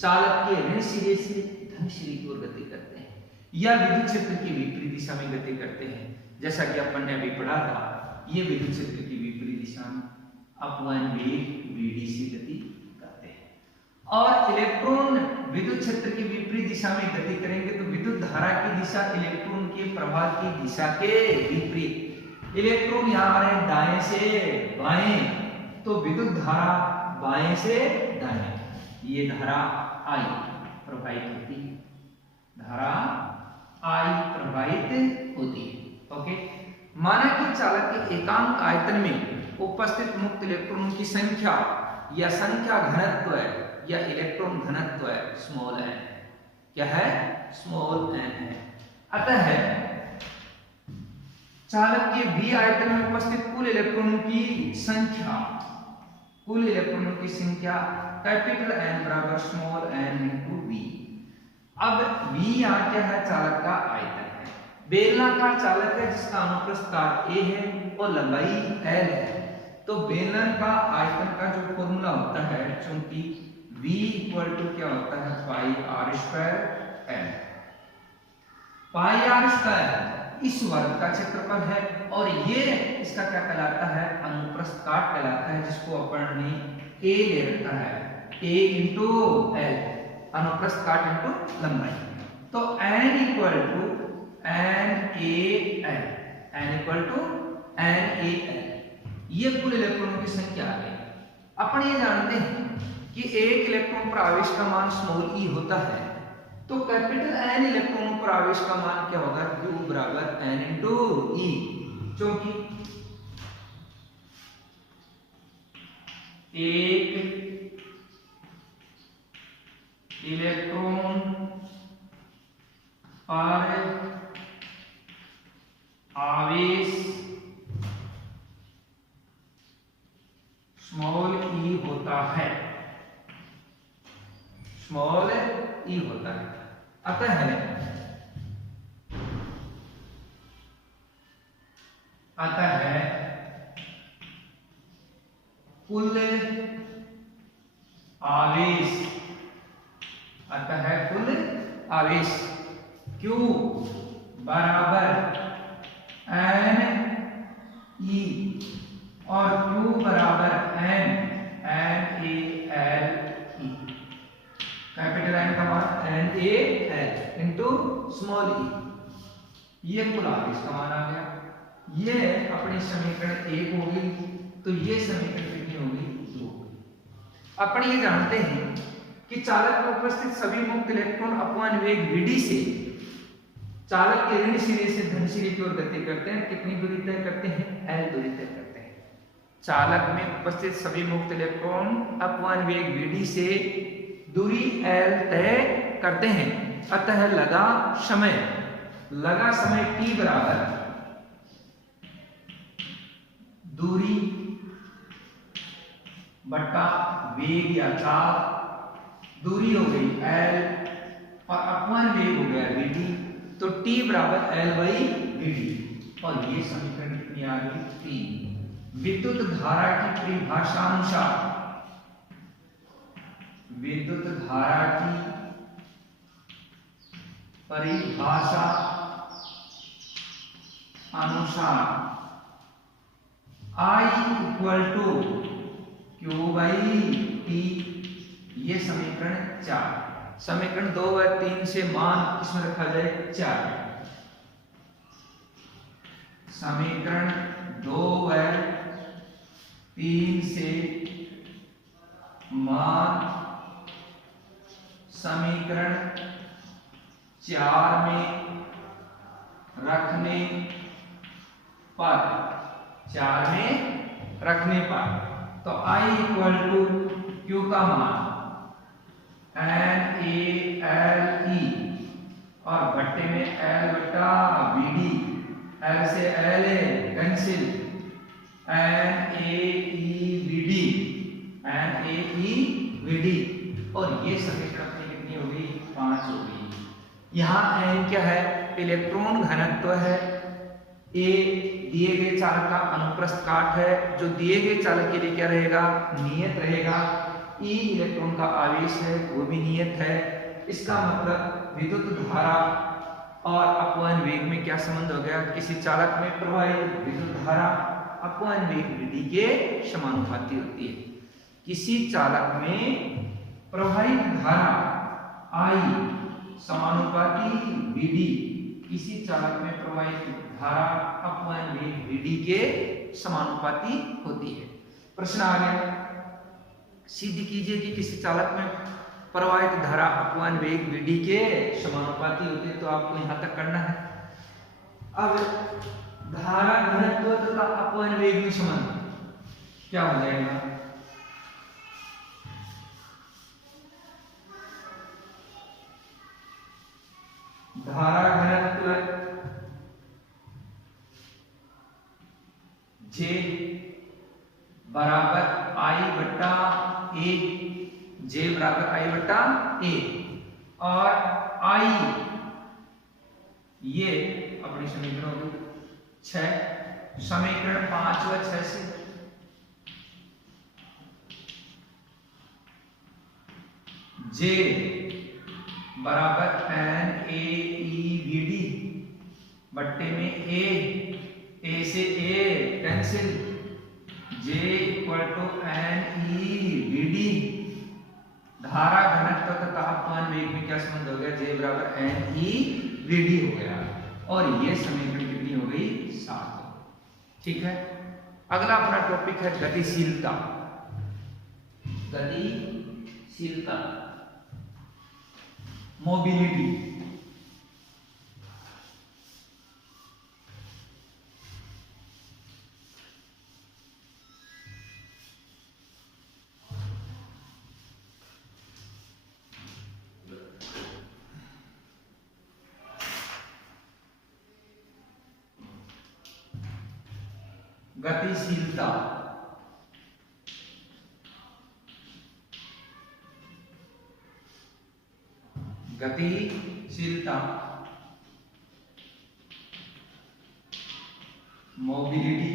चालक के ऋण सिरे से धन सिरे की ओर गति करते हैं या विद्युत क्षेत्र की विपरीत दिशा में गति करते हैं। जैसा कि अपन ने अभी पढ़ा था, ये विद्युत क्षेत्र की विपरीत दिशा में अपवन वेग vd से गति करते हैं। और इलेक्ट्रॉन विद्युत क्षेत्र की विपरीत दिशा में गति करेंगे तो विद्युत धारा की दिशा इलेक्ट्रॉन के प्रवाह की दिशा के विपरीत। इलेक्ट्रॉन यहाँ आ रहे दाएं से बाएं, तो विद्युत धारा बाएं से दाएं, ये धारा I प्रवाहित होती है, धारा I प्रवाहित होती है। ओके, माना कि चालक के एकांक आयतन में उपस्थित मुक्त इलेक्ट्रॉनों की संख्या या संख्या घनत्व है या इलेक्ट्रॉन घनत्व है स्मॉल n, क्या है, स्मॉल n है। अतः चालक के V आयतन में उपस्थित कुल इलेक्ट्रॉनों की संख्या, कुल इलेक्ट्रॉनों की संख्या कैपिटल N बराबर स्मॉल n इंटू V। अब V यहाँ क्या है, चालक का आयतन है, बेलनाकार चालक है जिसका अनुप्रस्थ काट a है और लंबाई l है, तो बेलन का आयतन का जो फॉर्मूला होता है, चूंकि V इक्वल टू क्या होता है, पाई r स्क्वायर l, पाई r स्क्वायर इस वर्ग का क्षेत्रफल है और ये इसका क्या कहलाता है, अनुप्रस्थ काट कहलाता है, जिसको अपन ने a ले रखा है, a इंटू l, अनुप्रस्थ काट इंटू लंबाई। तो n equal to n a l, n equal to n a l, ये कुल इलेक्ट्रॉनों की संख्या आ गई। अपन ये जानते हैं कि एक इलेक्ट्रॉन पर आवेश का मान स्मॉल e होता है, तो कैपिटल N इलेक्ट्रॉनों पर आवेश का मान क्या होगा, Q बराबर N इंटू E, क्योंकि एक इलेक्ट्रॉन पर आवेश स्मॉल e होता है, स्मॉल e होता है। अतः कुल आवेश, कुल आवेश Q बराबर N E और Q बराबर N N A L E, capital N का मान N A L into small e, ये कुल आवेश का मान आ गया। ये अपनी समीकरण 1 होगी, तो ये समीकरण कितनी होगी, 2। अपन ये जानते हैं कि चालक में उपस्थित सभी मुक्त इलेक्ट्रॉन अपवन वेग vd से चालक के ऋण सिरे से धन सिरे की ओर गति करते हैं। कितनी दूरी तय करते हैं, l दूरी तय करते हैं। चालक में उपस्थित सभी मुक्त इलेक्ट्रॉन अपवन वेग vd से दूरी l तय करते हैं। अतः लगा समय t बराबर दूरी बटा वेग या चाल, दूरी हो गई l और अपवन वेग हो गया vd, तो t बराबर l बाई vd। और ये समीकरण कितनी आ गई, 3। विद्युत धारा की परिभाषा अनुसार, विद्युत धारा की परिभाषा अनुसार I equal to Q by T, ये समीकरण 4। समीकरण 2 व 3 से मान किसमें रखा जाए, 4। समीकरण 2 व 3 से मान समीकरण 4 में रखने पर, तो I इक्वल टू Q का मान N A L E और बट्टे में L बटा VD, L से L है टेंसिल NaEVD, NaEVD, और ये समीकरण अपनी कितनी हो गई? 5 हो गई। यहाँ n क्या है? इलेक्ट्रॉन घनत्व है। A दिए गए चालक का अनुप्रस्थ काट है, जो दिए गए चालक के लिए क्या रहेगा? नियत रहेगा। E इलेक्ट्रॉन का आवेश है, वो भी नियत है। इसका मतलब विद्युत धारा और अपवहन वेग में क्या संबंध हो गया? किसी चालक में प्रवाहित विद्युत धारा अपवहन वेग विधि के समानुपाती होती है। किसी चालक में प्रवाहित धारा I समानुपाती विधि, किसी चालक में प्रवाहित धारा अपवहन वेग विधि के समानुपाती होती है। प्रश्न आ गया, सिद्ध कीजिए कि किसी चालक में प्रवाहित धारा अपवहन वेग विधि के समानुपाती होती है। तो आपको यहां तक करना है। अब धारा घनत्व तथा अपवहन वेग में संबंध क्या हो जाएगा? धारा घनत्व J बराबर I बटा A, J बराबर I बटा A, और I ये अपनी समीकरण होगी 6, समीकरण 5 व 6 से J बराबर NaEVD बट्टे में A से A टेंसिल, J इक्वल टू NeVD। धारा घनत्व तथा अपवहन वेग में क्या संबंध हो गया? J बराबर NeVD हो गया, और ये समीकरण कितनी हो गई? 7। ठीक है। अगला अपना टॉपिक है गतिशीलता। गतिशीलता, मोबिलिटी। गतिशीलता, गतिशीलता, मोबिलिटी।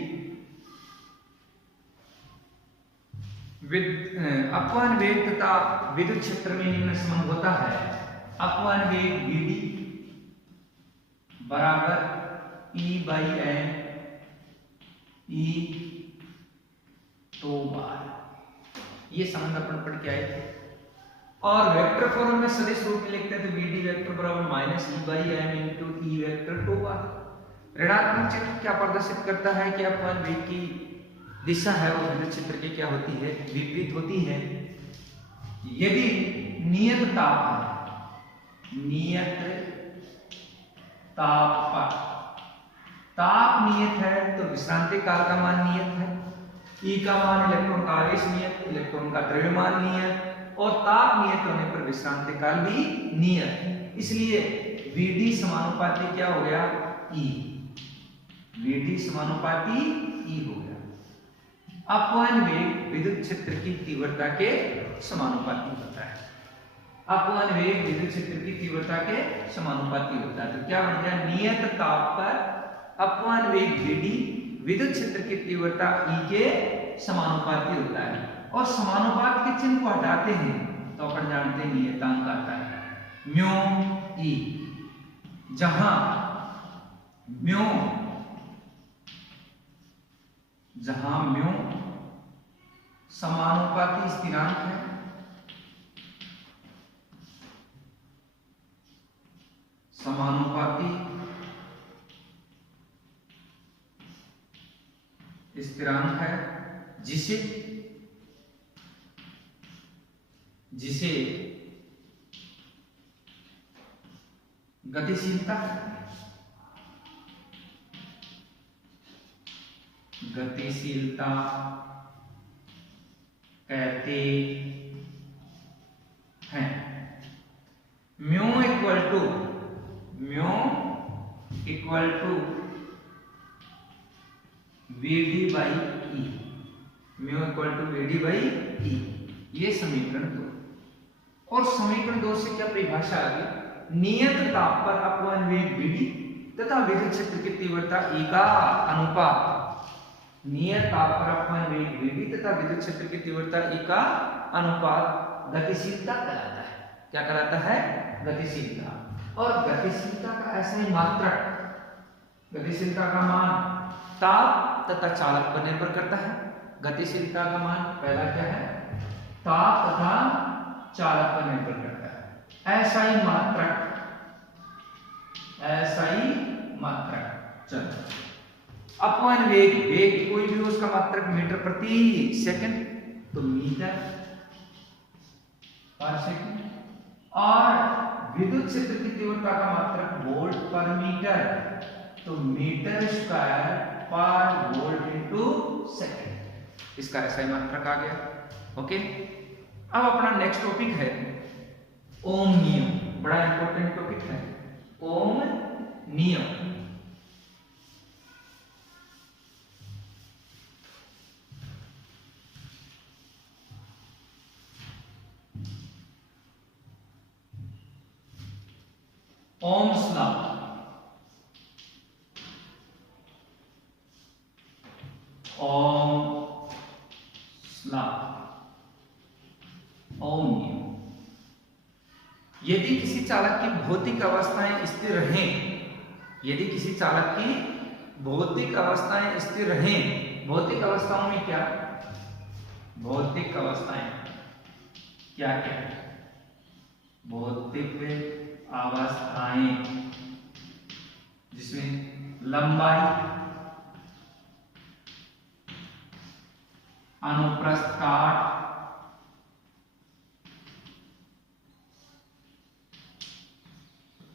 अपवहन वेग तथा विद्युत क्षेत्र में निम्न संबंध होता है। अपवहन वेग Vd बराबर E/n E तो बार, ये संबंध अपन पढ़ के आए थे। और वेक्टर फॉर्म में सदिश रूप में लिखते हैं तो Vd वेक्टर बराबर -E/m इंटू E वेक्टर तो बार। ऋणात्मक चिन्ह क्या प्रदर्शित करता है कि अपवहन वेग की दिशा है वो विद्युत क्षेत्र की क्या होती है? विपरीत होती है। यदि नियत ताप है, नियत ताप पर ताप नियत है तो विश्रांति काल का मान नियत है। E का मान इलेक्ट्रॉन का आवेश नियत, इलेक्ट्रॉन का द्रव्यमान नियत, और ताप नियत होने पर विश्रांति काल भी नियत। इसलिए Vd समानुपाती क्या हो गया? E। Vd समानुपाती E हो गया। अपवहन वेग विद्युत क्षेत्र की तीव्रता के समानुपाती होता है। अपवहन वेग विद्युत क्षेत्र की तीव्रता के समानुपाती होता है। तो क्या बन गया? नियत ताप पर अपवहन वेग Vd विद्युत क्षेत्र की तीव्रता E के समानुपाती होता है। और समानुपात के चिन्ह को हटाते हैं तो अपन जानते हैं नियतांक आता है म्यू E, जहां म्यू समानुपाती स्थिरांक है, समानुपाती स्थिरांक है, जिसे गतिशीलता कहते हैं। Mu equal to VD by E, mu equal to VD by E, ये समीकरण 2। और समीकरण 2 से क्या परिभाषा आ गई, नियत ताप पर अपवन वेग VD तथा विद्युत क्षेत्र की तीव्रता E का अनुपात, नियत ताप पर अपवन वेग VD तथा विद्युत क्षेत्र की तीव्रता E का अनुपात गतिशीलता कहलाता है। क्या कहलाता है, गतिशीलता। और गतिशीलता का ऐसा ही मात्रक, गतिशीलता का मान ताप तथा चालक पर निर्भर करता है। गतिशीलता का मान पहला क्या है, ताप तथा चालक पर निर्भर करता है। ऐसा ही मात्रक, ऐसा ही मात्रक। चलो, अपवन वेग, वेग कोई भी हो उसका मात्रक मीटर प्रति सेकंड, तो मीटर पर सेकंड। और विद्युत क्षेत्र की तीव्रता का मात्रक वोल्ट पर मीटर, तो मीटर स्क्वायर पर वोल्ट इनटू सेकंड। इसका ऐसा ही मात्रक आ गया। ओके, अब अपना नेक्स्ट टॉपिक है ओम नियम। बड़ा इंपॉर्टेंट टॉपिक है ओम नियम। ओम्स लॉ, ओम्स लॉ, ओम नियम। यदि किसी चालक की भौतिक अवस्थाएं स्थिर रहें, यदि किसी चालक की भौतिक अवस्थाएं स्थिर रहें, भौतिक अवस्थाओं में क्या, भौतिक अवस्थाएं क्या क्या है, भौतिक अवस्थाएं जिसमें लंबाई, अनुप्रस्थ काट,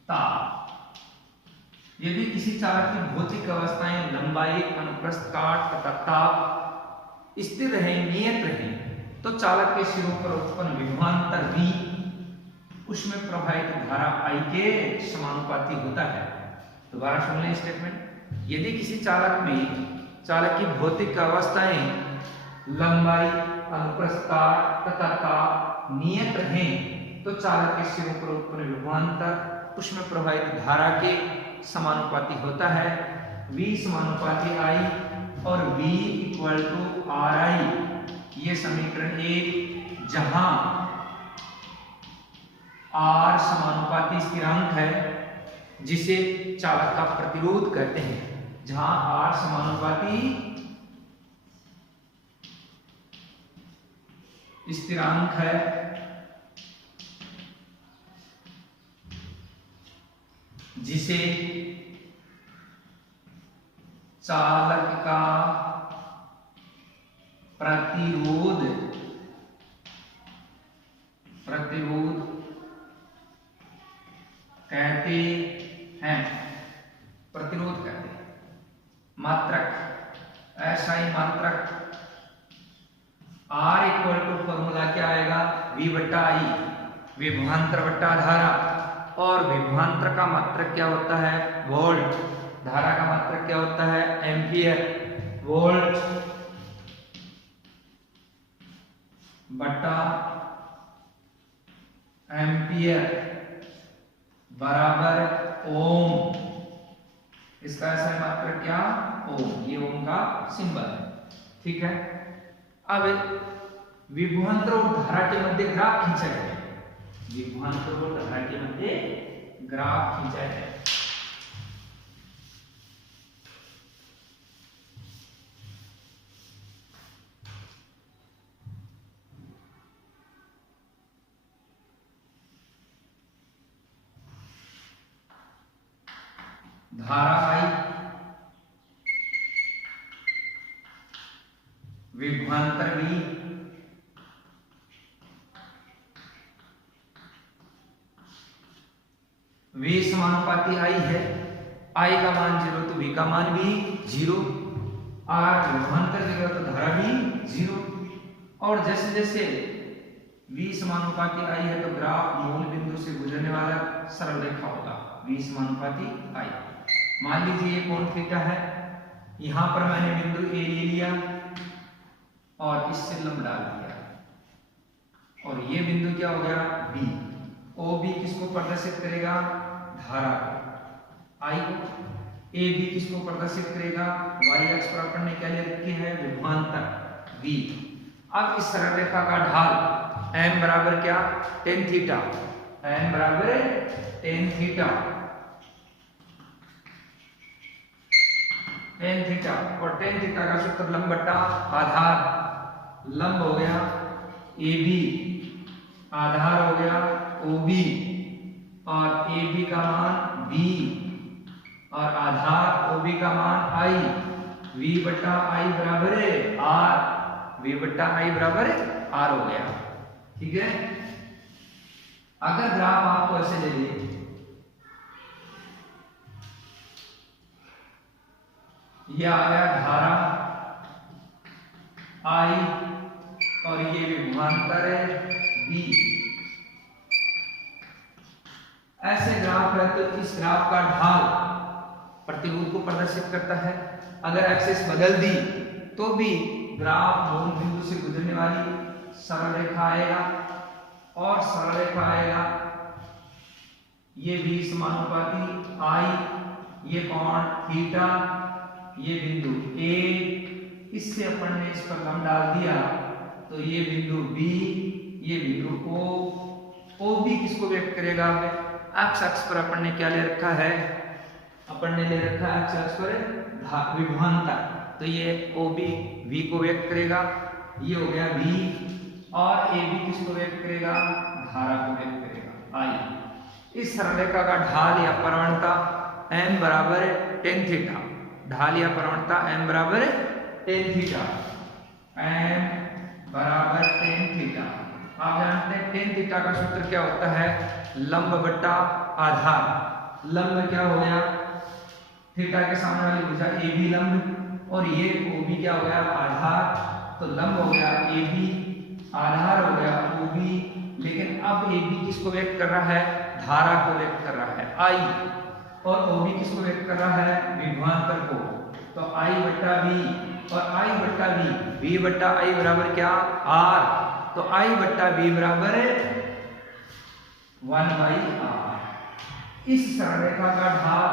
ताप। यदि किसी चालक की भौतिक अवस्थाएं लंबाई, अनुप्रस्थ काट तथा ताप स्थिर रहें, नियत रहें, तो चालक के सिरों पर उत्पन्न विभवांतर V उसमें प्रवाहित धारा I के समानुपाती होता है। दोबारा सुन लें स्टेटमेंट, यदि किसी चालक में, चालक की भौतिक अवस्थाएं लंबाई, अनुप्रस्थ काट तथा ताप नियत रहें, तो चालक के सिरों पर उत्पन्न विभवांतर उसमें प्रवाहित धारा के समानुपाती होता है। V समानुपाती I और V इक्वल टू RI, ये समीकरण 1, जहां R समानुपाती स्थिरांक है जिसे चालक का प्रतिरोध कहते हैं, जहां R समानुपाती स्थिरांक है जिसे चालक का प्रतिरोध कहते हैं, प्रतिरोध कहते हैं। मात्रक, ऐसा ही मात्रक R इक्वल टू फॉर्मूला क्या आएगा, V बट्टा I, विभवांतर बट्टा धारा। और विभवांतर का मात्रक क्या होता है, वोल्ट। धारा का मात्रक क्या होता है, एम्पियर। वोल्ट बट्टा एम्पियर बराबर ओम। इसका ऐसा मात्रक क्या, ओम। ये ओम का सिंबल है, ठीक है। अब विभवांतर और धारा के मध्य ग्राफ खींचा जाए, विभवांतर और धारा के मध्य ग्राफ खींचा जाए। धारा I, विभवांतर V, V समानुपाती I है, I का मान 0 तो V का मान भी 0, R विभवांतर 0 तो धारा भी 0। और जैसे जैसे V समानुपाती I है तो ग्राफ मूल बिंदु से गुजरने वाला सरल रेखा होगा, V समानुपाती I। मान लीजिए ये कोण थीटा है, यहां पर मैंने बिंदु ए ले लिया और इससे लंब डाल दिया, और ये बिंदु क्या हो गया बी। ओ बी किसको प्रदर्शित करेगा, धारा को आई को। ए बी किसको प्रदर्शित करेगा, वाई अक्ष पर अपन ने क्या ले रखी है, विभवांतर वी। अब इस सरल रेखा का ढाल एम बराबर क्या, टेन थीटा, एम बराबर टेन थीटा, टेन थीटा। और टेन थीटा का सूत्र लंब बट्टा आधार, लंब हो गया ए बी, आधार हो गया ओ बी, और ए बी का मान बी और आधार ओ बी का मान आई। वी बट्टा आई बराबर है आर, वी बट्टा आई बराबर आर हो गया। ठीक है, अगर ग्राफ आपको ऐसे ले लिए, यह आ गया धारा आई और ये विभवांतर है बी, ऐसे ग्राफ है तो इस ग्राफ का ढाल प्रतिरोध को प्रदर्शित करता है। अगर एक्सिस बदल दी तो भी ग्राफ मूल बिंदु से गुजरने वाली सरल रेखा आएगा, और सरल रेखा आएगा ये भी समानुपाती आई, ये कोण थीटा, ये बिंदु ए, इससे अपन ने इस पर लंब डाल दिया तो ये बिंदु बी, ये बिंदु ओ बी किसको व्यक्त करेगा, एक्स अक्ष पर अपन ने क्या ले रखा है, अपन ने ले रखा है एक्स अक्ष पर विभवांतर, तो ये ओ बी वी को व्यक्त करेगा, ये हो गया बी, और ए बी किसको व्यक्त करेगा, धारा को व्यक्त करेगा आई। इस सरल रेखा का ढाल या परवणता एम बराबर टेन थीटा, ढाल या परवणता एम बराबर टेन थीटा, एम बराबर टेन थीटा। आप जानते हैं टेन थीटा का सूत्र क्या होता है, लंब बट्टा आधार। लंब क्या हो गया, थीटा के सामने वाली भुजा ए बी लंब, और ये ओ बी क्या हो गया आधार, तो लंब हो गया ए बी, आधार हो गया ओ बी। लेकिन अब ए बी किसको व्यक्त कर रहा है, धारा को व्यक्त कर रहा है आई, और ओ बी किसको व्यक्त कर रहा है, विभवांतर को, तो आई बट्टा बी, और आई बट्टा बी, बी बट्टा आई बराबर क्या आर, तो आई बट्टा बी बराबर 1/r। इस सरल रेखा का ढाल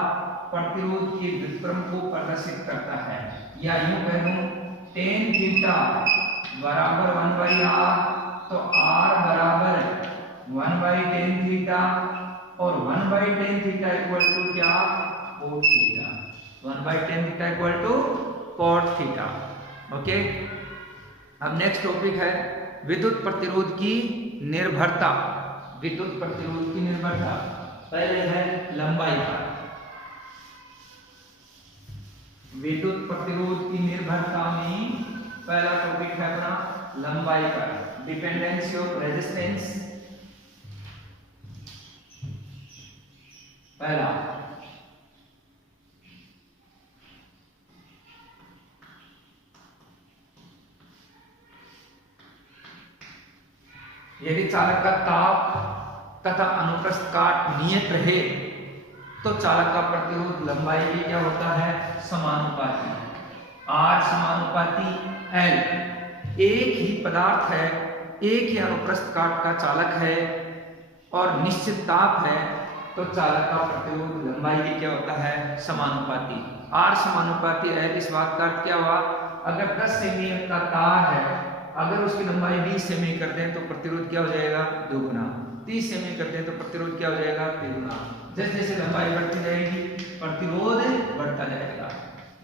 प्रतिरोध के व्युत्क्रम को प्रदर्शित करता है, या यूं कह दूं टेन थीटा बराबर 1/r, तो r बराबर 1/10 थीटा, और 1/10 थीटा इक्वल टू क्या, cot थीटा, 1/10 थीटा इक्वल टू cot थीटा। ओके, अब नेक्स्ट टॉपिक है विद्युत प्रतिरोध की निर्भरता। विद्युत प्रतिरोध की निर्भरता पहले है लंबाई पर, विद्युत प्रतिरोध की निर्भरता में पहला टॉपिक है अपना लंबाई पर, डिपेंडेंसी ऑफ रेजिस्टेंस। पहला यदि चालक का ताप तथा अनुप्रस्थ काट नियत रहे तो चालक का प्रतिरोध लंबाई भी क्या होता है, समानुपाती, R समानुपाती L। एक ही पदार्थ है, एक ही अनुप्रस्थ काट का चालक है और निश्चित ताप है, तो चालक का प्रतिरोध लंबाई भी क्या होता है, समानुपाती, R समानुपाती L। इस बात का अर्थ क्या हुआ, अगर 10 सेमी का तार है, अगर उसकी लंबाई 20 सेमी कर दें तो प्रतिरोध क्या हो जाएगा, दोगुना, 30 सेमी कर दें तो प्रतिरोध क्या हो जाएगा, तिगुना। जैसे जैसे लंबाई बढ़ती जाएगी प्रतिरोध बढ़ता जाएगा।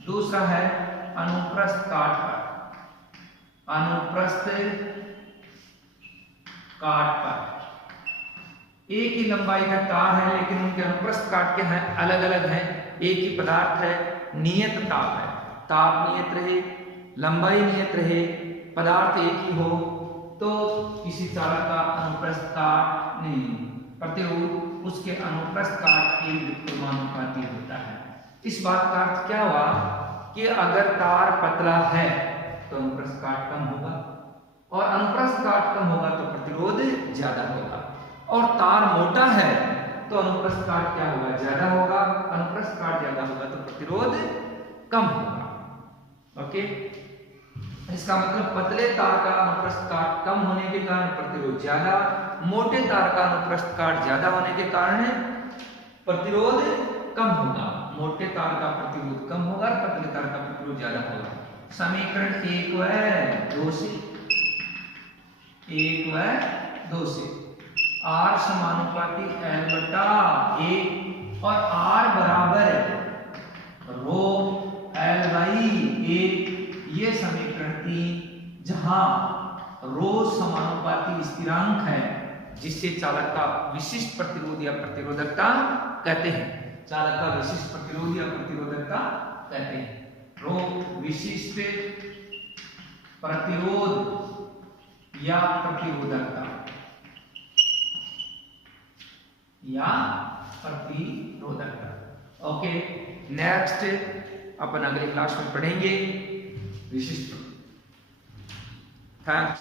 दूसरा है अनुप्रस्थ काट पर, अनुप्रस्थ काट पर एक ही लंबाई का तार है लेकिन उनके अनुप्रस्थ काट के हैं अलग अलग हैं, एक ही पदार्थ है, नियत ताप है, ताप नियत रहे, लंबाई नियत रहे, पदार्थ एक ही हो, तो किसी चालक का अनुप्रस्थ काट नहीं, प्रतिरोध उसके अनुप्रस्थ काट के व्युत्क्रमानुपाती होता है। इस बात का अर्थ क्या हुआ कि अगर तार पतला है तो अनुप्रस्थ काट कम होगा, और अनुप्रस्थ काट कम होगा तो प्रतिरोध ज्यादा होगा, और तार मोटा है तो अनुप्रस्थ काट क्या होगा, ज्यादा होगा, अनुप्रस्थ काट ज्यादा होगा तो प्रतिरोध कम होगा। ओके, इसका मतलब पतले तार का अनुप्रस्थ काट कम होने के कारण प्रतिरोध ज्यादा, मोटे तार का अनुप्रस्थ काट ज्यादा होने के कारण प्रतिरोध कम होगा। मोटे तार का प्रतिरोध कम होगा, पतले तार का प्रतिरोध ज्यादा होगा। समीकरण 1 व 2 से, 1 व 2 से R समानुपाती L बटा 1 और R बराबर रो L बाई 1, ये समीकरण 3, जहां रो समानुपाती स्थिरांक है जिससे चालक का विशिष्ट प्रतिरोध या प्रतिरोधकता कहते हैं। चालक का विशिष्ट प्रतिरोध या प्रतिरोधकता कहते हैं। रो विशिष्ट प्रतिरोध या प्रतिरोधकता या प्रतिरोधकता। ओके, नेक्स्ट अपन अगले क्लास में पढ़ेंगे विशिष्ट। थैंक्स।